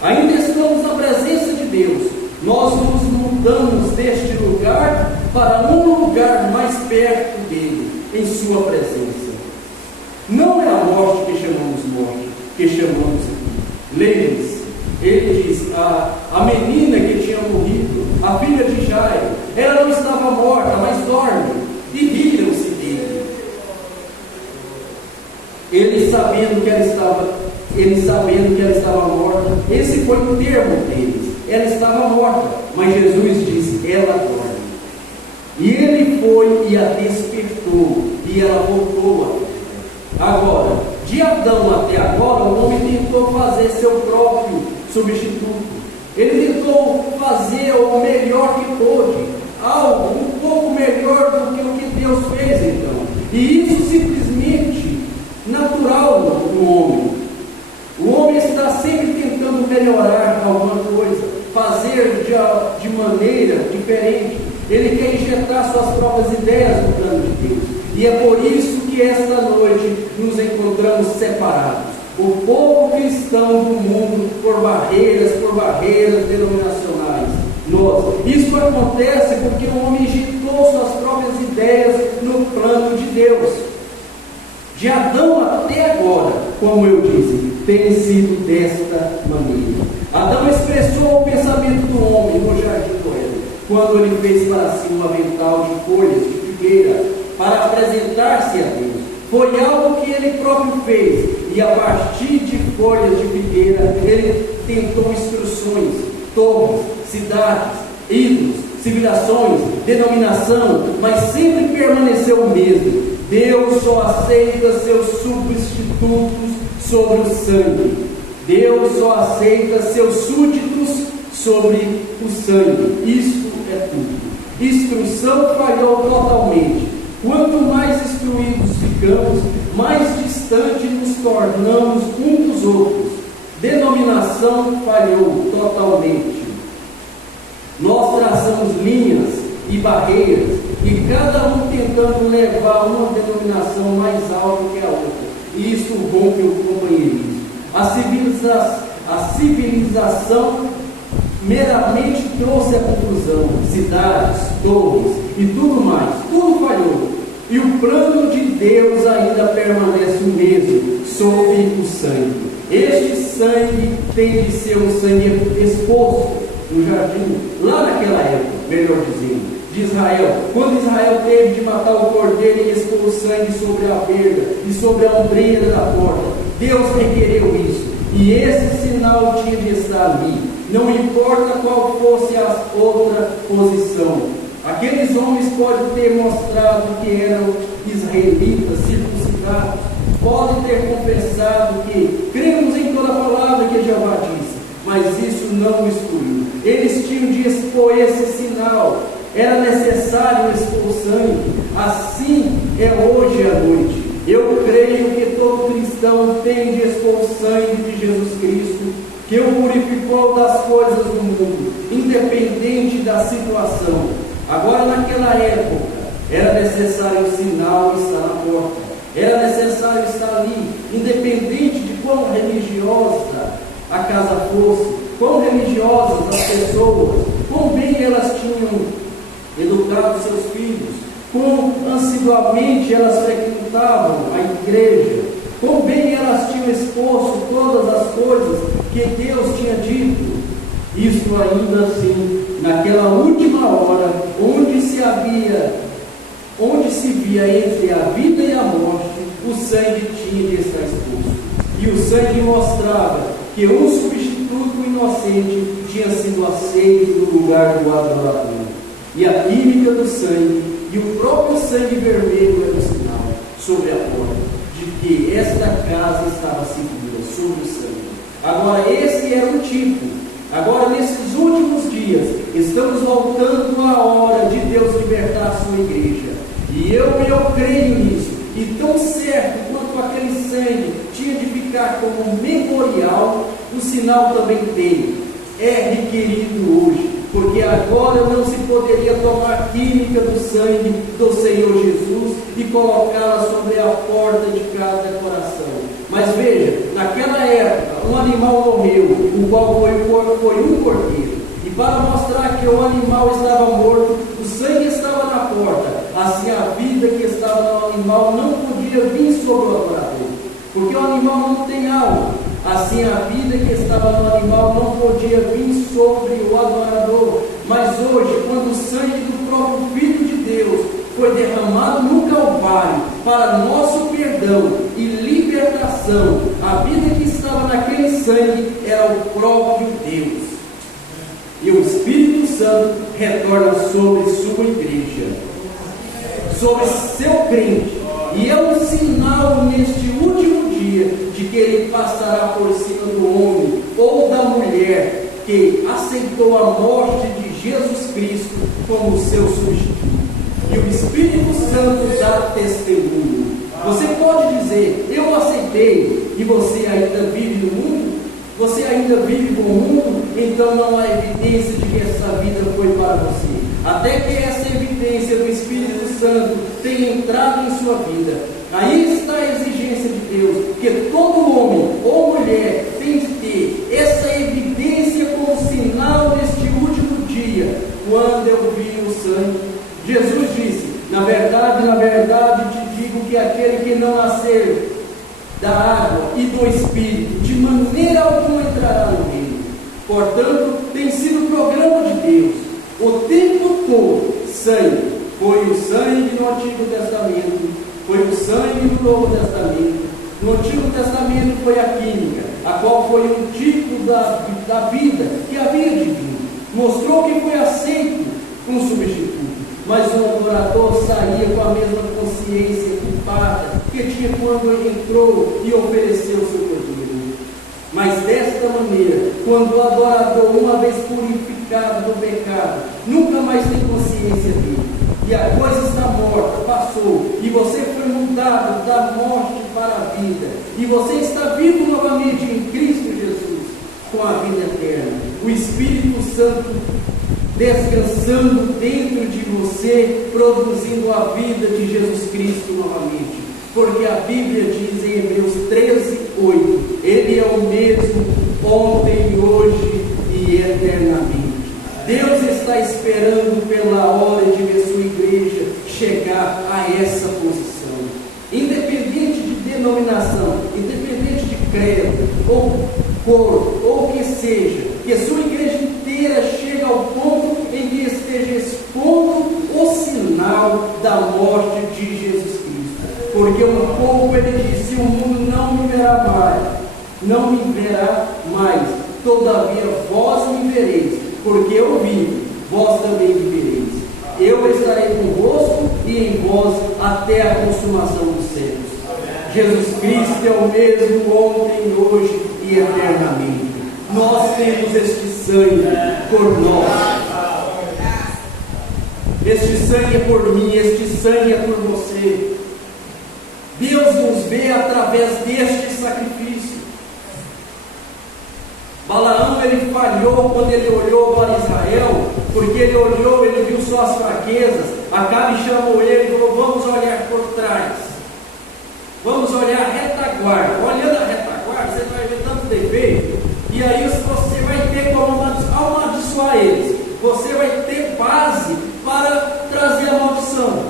Ainda estamos na presença de Deus. Nós nos mudamos deste lugar para um lugar mais perto dele, em sua presença. Não é a morte que chamamos morte, que chamamos aqui. Lembre-se, ele diz, a menina que tinha morrido, a filha de Jairo, ela não estava morta, mas dorme, e riram-se dele. Ele sabendo que ela estava morta, esse foi o termo deles. Ela estava morta, mas Jesus disse: ela dorme. E ele foi e a despertou, e ela voltou a viver. Agora, de Adão até agora, o homem tentou fazer seu próprio substituto. Ele tentou fazer o melhor que pôde, algo um pouco melhor do que o que Deus fez então. E isso simplesmente natural no homem. O homem está sempre tentando melhorar alguma coisa, fazer de maneira diferente. Ele quer injetar suas próprias ideias no plano de Deus. E é por isso que esta noite nos encontramos separados. O povo cristão do mundo por barreiras denominacionais. Isso acontece porque o homem injetou suas próprias ideias no plano de Deus. De Adão até agora, como eu disse, tem sido desta maneira. Adão expressou o pensamento do homem no jardim do Éden, quando ele fez para si um avental de folhas de figueira para apresentar-se a Deus. Foi algo que ele próprio fez, e a partir de folhas de figueira ele tentou instruções, torres, cidades, ídolos, civilizações, denominação, mas sempre permaneceu o mesmo. Deus só aceita seus substitutos sobre o sangue. Deus só aceita seus súditos sobre o sangue. Isto é tudo. Instrução falhou totalmente. Quanto mais instruídos ficamos, mais distante nos tornamos uns dos outros. Denominação falhou totalmente. Nós traçamos linhas e barreiras, e cada um tentando levar uma denominação mais alta que a outra. E isso rompe o companheirismo. A civilização meramente trouxe a confusão, cidades, torres e tudo mais. Tudo falhou. E o plano de Deus ainda permanece o mesmo, sob o sangue. Este sangue tem de ser um sangue exposto no jardim, lá naquela época, melhor dizendo, de Israel. Quando Israel teve de matar o cordeiro e expor o sangue sobre a verga e sobre a ombreira da porta, Deus requereu isso. E esse sinal tinha de estar ali, não importa qual fosse a outra posição. Aqueles homens podem ter mostrado que eram israelitas, circuncidados, podem ter confessado que cremos em toda a palavra que Jeová disse, mas isso não o excluiu. Eles tinham de expor esse sinal, era necessário expor sangue. Assim é hoje à noite. Eu creio que todo cristão tem de expor o sangue de Jesus Cristo, que o purificou das coisas do mundo, independente da situação. Agora, naquela época, era necessário o sinal estar na porta, era necessário estar ali, independente de quão religiosa a casa fosse, quão religiosas as pessoas, quão bem elas tinham educado seus filhos, quão assiduamente elas frequentavam a igreja, quão bem elas tinham exposto todas as coisas que Deus tinha dito. Isso ainda assim, naquela última hora, onde se via entre a vida e a morte, o sangue tinha de estar exposto. E o sangue mostrava que um substituto inocente tinha sido aceito no lugar do adorador. E a química do sangue e o próprio sangue vermelho era o sinal sobre a porta de que esta casa estava segura sobre o sangue. Agora, esse era o tipo. Agora, nesses últimos dias, estamos voltando à hora de Deus libertar a sua igreja. E eu creio nisso. E tão certo quanto aquele sangue tinha de ficar como memorial, o sinal também tem. É requerido hoje, porque agora não se poderia tomar química do sangue do Senhor Jesus e colocá-la sobre a porta de cada coração. Mas veja, naquela época, um animal morreu, o qual foi um cordeiro. E para mostrar que o animal estava morto, o sangue estava na porta. Assim a vida que estava no animal não podia vir sobre o adorador, porque o animal não tem alma. Assim a vida que estava no animal não podia vir sobre o adorador. Mas hoje, quando o sangue do próprio Filho de Deus foi derramado no Calvário para nosso perdão e libertação, a vida que estava naquele sangue era o próprio Deus. E o Espírito Santo retorna sobre sua igreja, sobre seu crente. E é um sinal neste último dia de que ele passará por cima do homem ou da mulher que aceitou a morte de Jesus Cristo como seu substituto. E o Espírito Santo dá testemunho. Você pode dizer, eu aceitei, e você ainda vive no mundo? Você ainda vive com o mundo? Então não há evidência de que essa vida foi para você. Até que essa evidência do Espírito Santo tenha entrado em sua vida. Aí está a exigência de Deus, que todo homem ou mulher tem de ter essa evidência como sinal deste último dia, quando eu vi o sangue. Jesus disse, na verdade, te digo que aquele que não nascer da água e do Espírito, de maneira alguma entrará no reino. Portanto, tem sido o programa de Deus, o tempo todo, sangue. Foi o sangue no Antigo Testamento, foi o sangue no Novo Testamento. No Antigo Testamento foi a química, a qual foi um tipo da vida que havia de vir. Mostrou que foi aceito um substituto, mas o adorador saía com a mesma consciência culpada que tinha quando ele entrou e ofereceu o seu cordeiro. Mas desta maneira, quando o adorador, uma vez purificado do pecado, nunca mais tem consciência dele, e a coisa está morta, passou, e você foi mudado da morte para a vida, e você está vivo novamente em Cristo Jesus, com a vida eterna. O Espírito Santo descansando dentro de você, produzindo a vida de Jesus Cristo novamente. Porque a Bíblia diz em Hebreus 13:8, Ele é o mesmo ontem, hoje e eternamente. Deus está esperando pela hora de ver sua igreja chegar a essa posição. Independente de denominação, independente de credo, ou cor, ou o que seja, que a sua igreja inteira chegue ao ponto em que esteja expondo o sinal da morte de Jesus Cristo. Porque um pouco ele disse, o mundo não me verá mais, não me verá mais. Todavia vós me vereis, porque eu vivo, vós também vivereis. Eu estarei convosco e em vós até a consumação dos séculos. Jesus Cristo é o mesmo ontem, hoje e eternamente. Nós temos este sangue por nós. Este sangue é por mim, este sangue é por você. Deus nos vê através deste sacrifício. Balaão, ele falhou quando ele olhou para Israel, porque ele olhou, ele viu suas fraquezas. Acabe chamou ele e falou: vamos olhar por trás, vamos olhar a retaguarda. Olhando a retaguarda, você vai ver tanto defeito, e aí você vai ter como amaldiçoar eles, você vai ter base para trazer a maldição.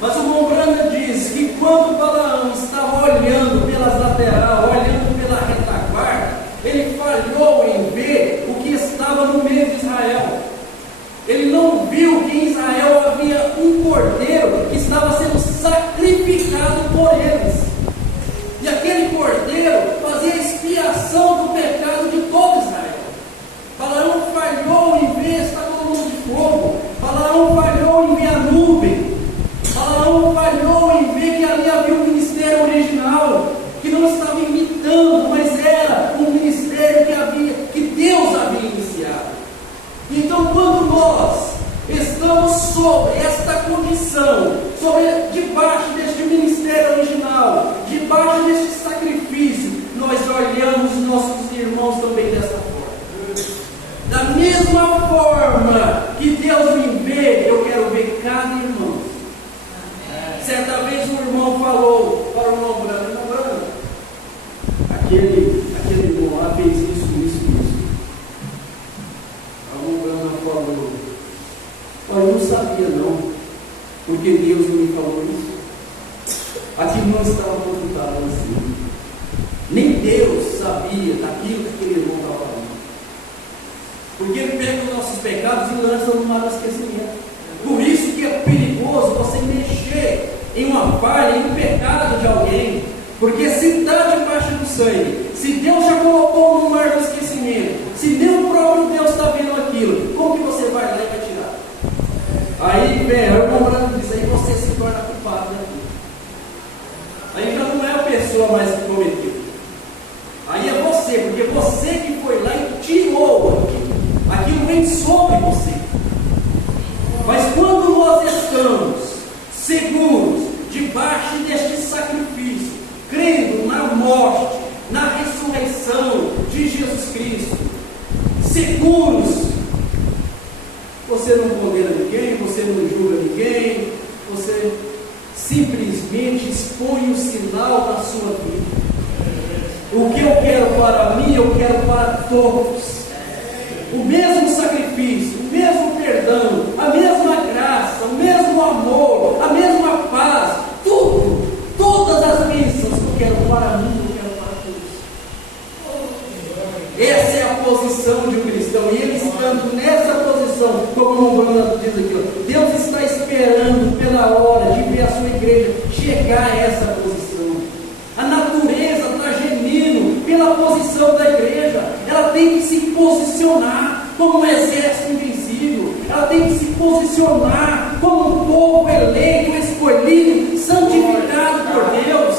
Mas o Mombrana diz que quando Balaão estava olhando pelas laterais, olhando pela retaguarda, ele falhou em ver o que estava no meio de Israel. Ele não viu que em Israel havia um cordeiro que estava sendo sacrificado por eles. E aquele cordeiro fazia expiação do pecado de todo Israel. Balaão falhou em ver esta coluna de fogo. Balaão falhou em ver a nuvem. Balaão falhou em ver que ali havia um ministério original, que não estava imitando, mas era um ministério que Deus havia iniciado. Então, quando nós estamos sobre esta condição, debaixo deste ministério original, debaixo deste sacrifício, nós olhamos nossos irmãos também desta forma. Da mesma forma que Deus me vê, eu quero ver cada irmão. Certa vez um irmão falou para o irmão Brando: aquele irmão lá fez isso. A irmã Brando falou: olha, eu não sabia não, porque Deus não me falou isso. Aquilo não estava computado assim. Nem Deus sabia daquilo que aquele irmão estava falando. Porque ele pega os nossos pecados e lança no mar do esquecimento. Por isso que é perigoso você mexer em uma falha, em um pecado de alguém, porque se está debaixo do sangue, se Deus já colocou no mar do esquecimento, se nem o próprio Deus está vendo aquilo, como que você vai lá e vai tirar? Aí vem, o irmão Brando diz, aí você se torna culpado daquilo. Aí já não é a pessoa mais que cometeu, aí é você, porque você que foi lá e tirou aquilo vem sobre você. Mas quando nós estamos seguros debaixo deste sacrifício, crendo na morte, na ressurreição de Jesus Cristo, seguros, você não condena ninguém, você não julga ninguém, você simplesmente expõe o sinal da sua vida. O que eu quero para mim, eu quero para todos. O mesmo sacrifício, o mesmo perdão, a mesma graça, o mesmo amor, a mesma paz, tudo, todas as bênçãos que eu quero para mim, eu quero para todos. Essa é a posição de um cristão, e ele estando nessa posição, como o Bruno diz aqui, Deus está esperando pela hora de ver a sua igreja chegar a essa posição. A natureza está gemindo pela posição da igreja. Ela tem que se posicionar como um exército invencível. Ela tem que se posicionar como um povo eleito, escolhido, santificado por Deus.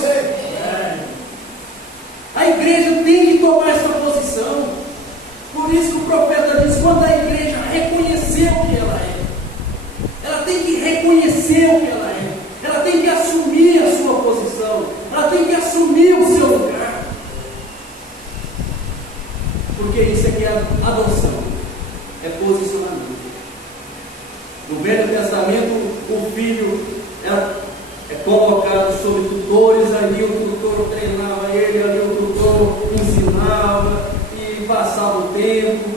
A igreja tem que tomar essa posição. Por isso que o profeta diz, quando a igreja reconhecer o que ela é, ela tem que reconhecer o que ela é. Ela tem que assumir a sua posição. Ela tem que assumir o seu lugar. Porque isso aqui é adoção, é posicionamento. No Velho Testamento, o filho é colocado sob tutores, ali o tutor treinava ele, ali o tutor ensinava e passava o tempo.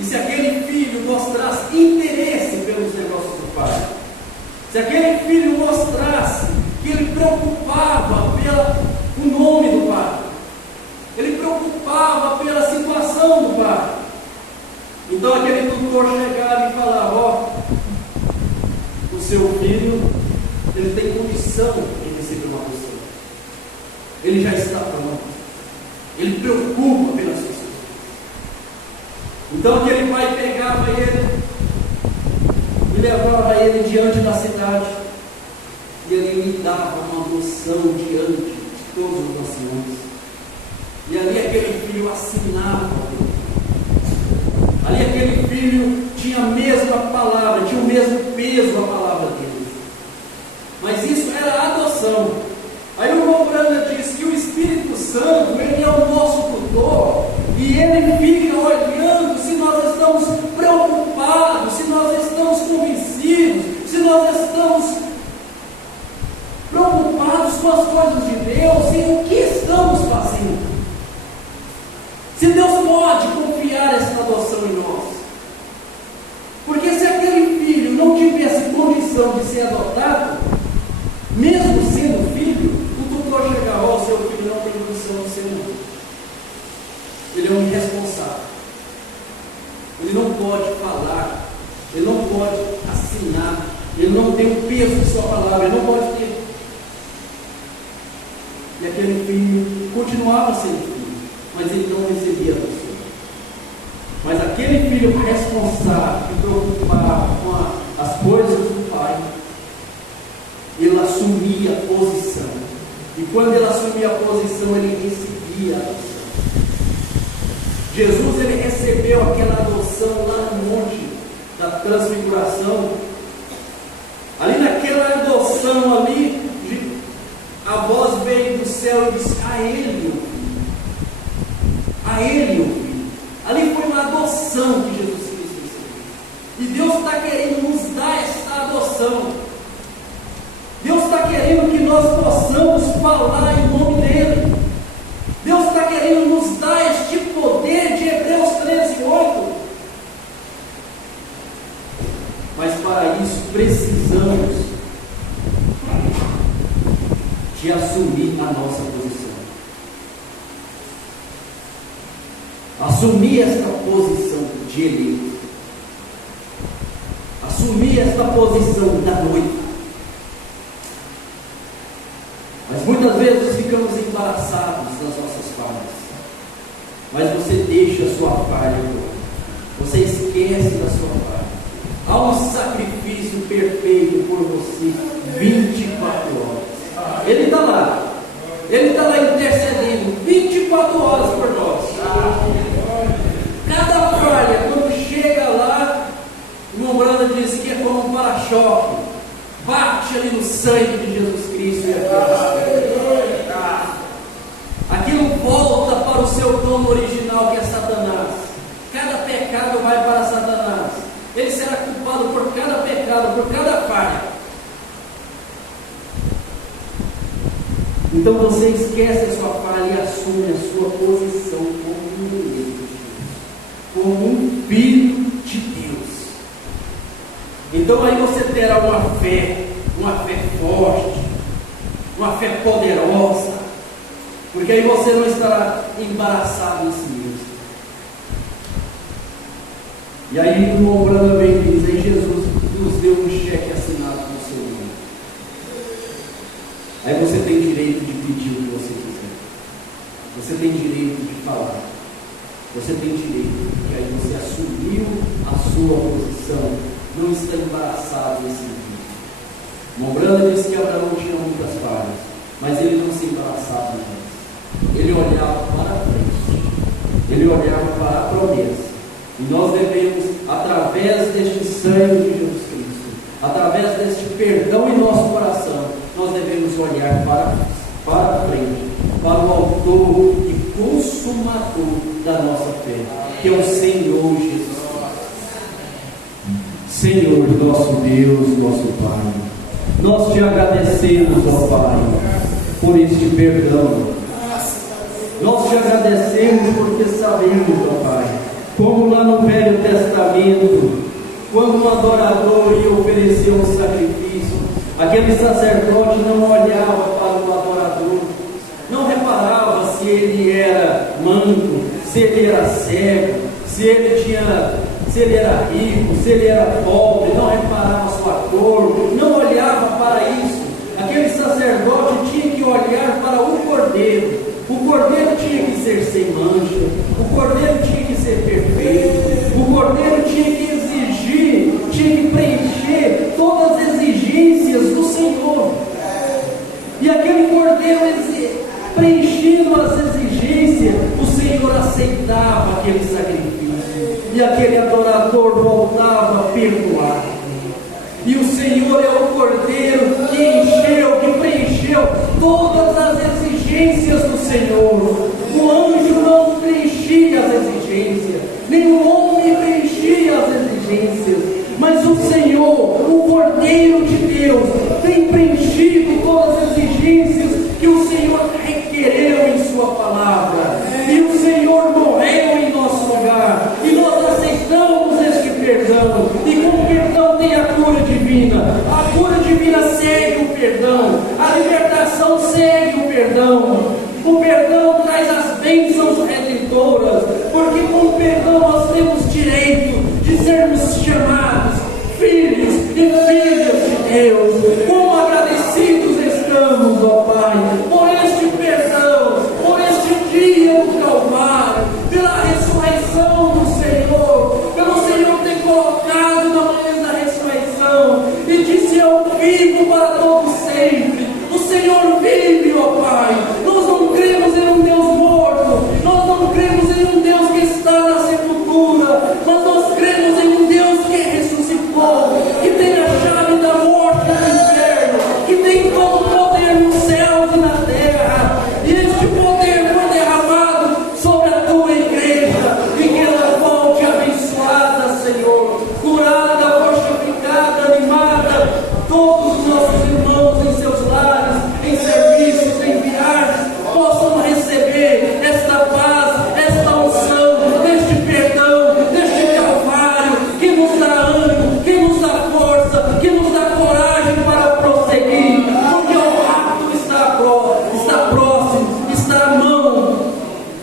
E se aquele filho mostrasse interesse pelos negócios do pai, se aquele filho mostrasse que ele preocupava pelo nome do pai, ele preocupava pela situação do pai, então aquele tutor chegava e falava: ó, o seu filho, ele tem condição de receber uma posição, ele já está pronto. Ele preocupa pelas pessoas. Então aquele pai pegava ele e levava ele diante da cidade, e ele lhe dava uma adoção diante de todos os anciãos. E ali aquele filho assinava. Ali aquele filho tinha a mesma palavra, tinha o mesmo peso a palavra dele. Mas isso era a adoção. Aí o irmão Branda diz que o Espírito Santo, ele é o nosso tutor, e ele fica olhando se nós estamos preocupados, se nós estamos convencidos, se nós estamos preocupados com as coisas de Deus e o que estamos fazendo. Se Deus pode confiar essa adoção em nós. Porque se aquele filho não tivesse condição de ser adotado, mesmo sendo filho, o tutor chegava: ó, seu filho não tem condição de ser não. Ele é um irresponsável. Ele não pode falar, ele não pode assinar, ele não tem o peso de sua palavra, ele não pode ter. E aquele filho continuava sendo filho, mas ele não recebia adoção. Mas aquele filho responsável, que preocupava com as coisas do pai, ele assumia a posição. E quando ele assumia a posição, ele recebia a adoção. Jesus, ele recebeu aquela adoção lá no monte da transfiguração. Ali naquela adoção ali, a voz veio do céu e disse: a ele o filho, a ele o filho. Ali foi uma adoção que Jesus Cristo recebeu. E Deus está querendo nos dar esta adoção. Deus está querendo que nós possamos falar em nome dele. Deus está querendo nos dar este poder de Hebreus 13:8. Mas para isso precisamos de assumir a nossa posição. Assumir esta posição de eleito. Assumir esta posição da noiva. Mas muitas vezes ficamos embaraçados nas nossas falhas. Mas você deixa a sua falha agora. Você esquece da sua falha. Há um sacrifício perfeito por você 24 horas. Ele está lá. Ele está lá intercedendo 24 horas por nós. Cada falha, quando chega lá, o irmão Branda diz que é como um para-choque. Bate ali no sangue de Jesus Cristo e aquilo volta para o seu dono original, que é Satanás. Cada pecado vai para Satanás. Ele será culpado por cada pecado, por cada falha. Então você esquece a sua falha e assume a sua posição como um eleito de Deus, como um filho de Deus. Então aí você terá uma fé forte, uma fé poderosa, porque aí você não estará embaraçado em si mesmo. E aí o Obranda vem e diz: aí Jesus nos deu um cheque assinado com o seu nome. Aí você tem direito de pedir o que você quiser. Você tem direito de falar. Você tem direito, porque aí você assumiu a sua posição. Não está embaraçado nesse vídeo. Obranda disse que Abraão tinha muitas falhas, mas ele não se embaraçava mais. Ele olhava para frente. Ele olhava para a promessa. E nós devemos, através deste sangue de Jesus Cristo, através deste perdão em nosso coração, nós devemos olhar para frente, para o autor e consumador da nossa fé, que é o Senhor Jesus. Senhor, nosso Deus, nosso Pai, nós te agradecemos, ó Pai, por este perdão. Nós te agradecemos porque sabemos, ó Pai, como lá no Velho Testamento, quando um adorador ia oferecer um sacrifício, aquele sacerdote não olhava para o adorador, não reparava se ele era manco, se ele era cego, se ele era rico, se ele era pobre, não reparava a sua cor, não olhava para isso. Aquele sacerdote tinha que olhar para o cordeiro, O cordeiro tinha que ser sem mancha, o cordeiro tinha que ser perfeito, o cordeiro tinha que exigir, tinha que preencher todas as exigências do Senhor. E aquele cordeiro preenchendo as exigências, o Senhor aceitava aquele sacrifício, e aquele adorador voltava a perdoar. E o Senhor é o cordeiro que encheu, que preencheu todas as exigências do Senhor. O anjo não preenchia as exigências, nem o homem preenchia as exigências, mas o Senhor, o Cordeiro de Deus, tem preenchido todas as exigências que o Senhor requereu em sua palavra. E o Senhor morreu em nosso lugar, e nós aceitamos este perdão, e com o perdão tem a cura divina. A cura divina segue o perdão, a libertação segue o perdão. O perdão traz as bênçãos redentoras, porque com o perdão nós temos direito de sermos chamados filhos e filhas de Deus. Como agradecidos estamos, ó Pai, por este perdão, por este dia do Calvário, pela ressurreição do Senhor, pelo Senhor ter colocado na manhã da ressurreição e disse: eu vivo para todo sempre. O Senhor vive, ó Pai. Nós não cremos em um Deus morto, nós não cremos em um Deus que está na sepultura, mas nós cremos em um Deus que ressuscitou, que tem a chave da morte e do inferno, que tem todo o poder nos céus e na terra, e este poder foi derramado sobre a tua igreja, e que ela volte abençoada, Senhor, curada, fortificada, animada, todos os nossos irmãos em seus lares, em serviços, em viagens, possam receber esta paz, esta unção, deste perdão, deste Calvário, que nos dá ânimo, que nos dá força, que nos dá coragem para prosseguir, porque o rapto está próximo, está à mão,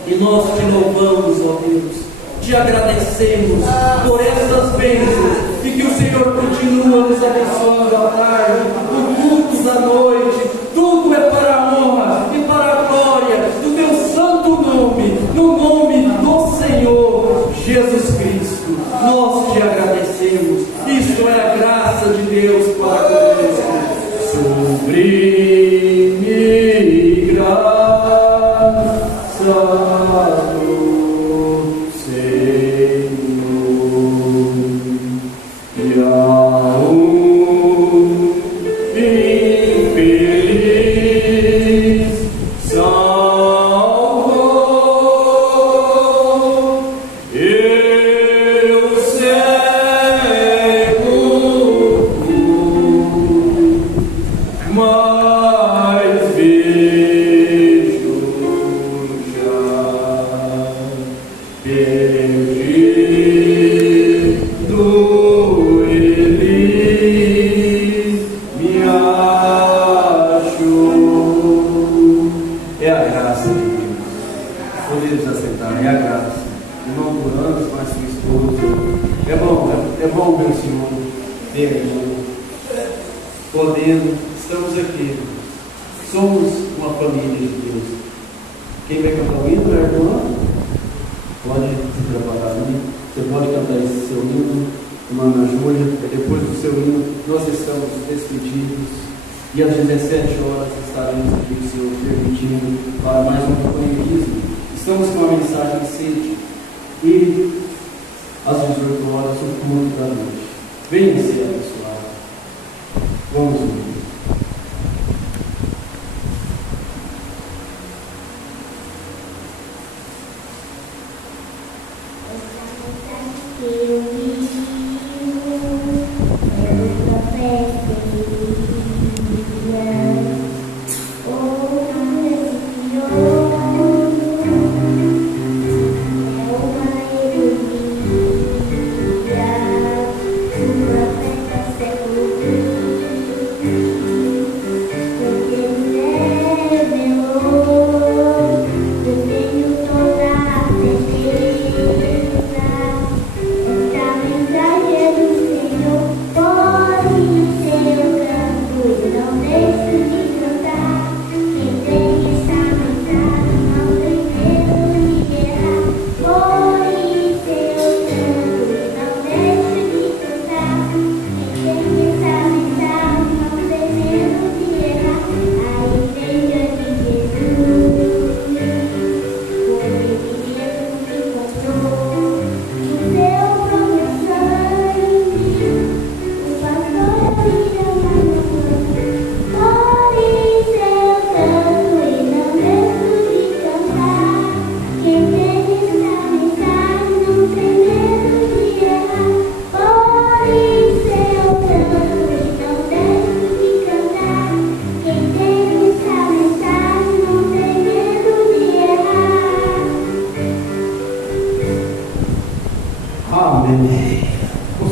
e nós te louvamos, ó Deus, te agradecemos por essas bênçãos, e que o Senhor continua nos abençoando à tarde, o culto da noite, tudo é para a honra e para a glória do teu santo nome, no nome do Senhor Jesus Cristo. Nós te agradecemos. Isto é a graça de Deus para conosco. Sublime graça do Senhor, e a infeliz salvou. Eu cego mas vejo já perdido, ele me achou. É a graça de Deus. Podemos aceitar, é a graça. Irmão Durantes, mais sua esposa. É bom, meu Senhor, ter irmão. Podendo, estamos aqui. Somos uma família de Deus. Quem vai cantar o hino, irmã? Pode se preparar ali. Você pode cantar esse seu hino, irmã Ana Júlia. Depois do seu hino, nós estamos despedidos. E às 17 horas estaremos aqui, o Senhor permitindo, para mais um companheirismo. Estamos com uma mensagem de sede. E às 18 horas, o culto da noite. Venha ser abençoado. Vamos ouvir. Profeta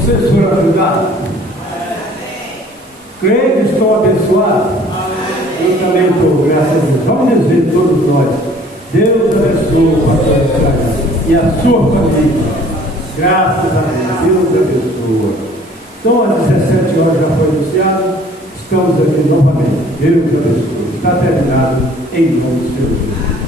Vocês foram ajudados? Creio que estou abençoado. Eu também estou, graças a Deus. Vamos dizer todos nós. Deus abençoe o pastor Israel e a sua família. Graças a Deus. Deus abençoe. Então, às 17 horas já foi anunciado. Estamos aqui novamente. Deus abençoe. Está terminado em nome do Senhor.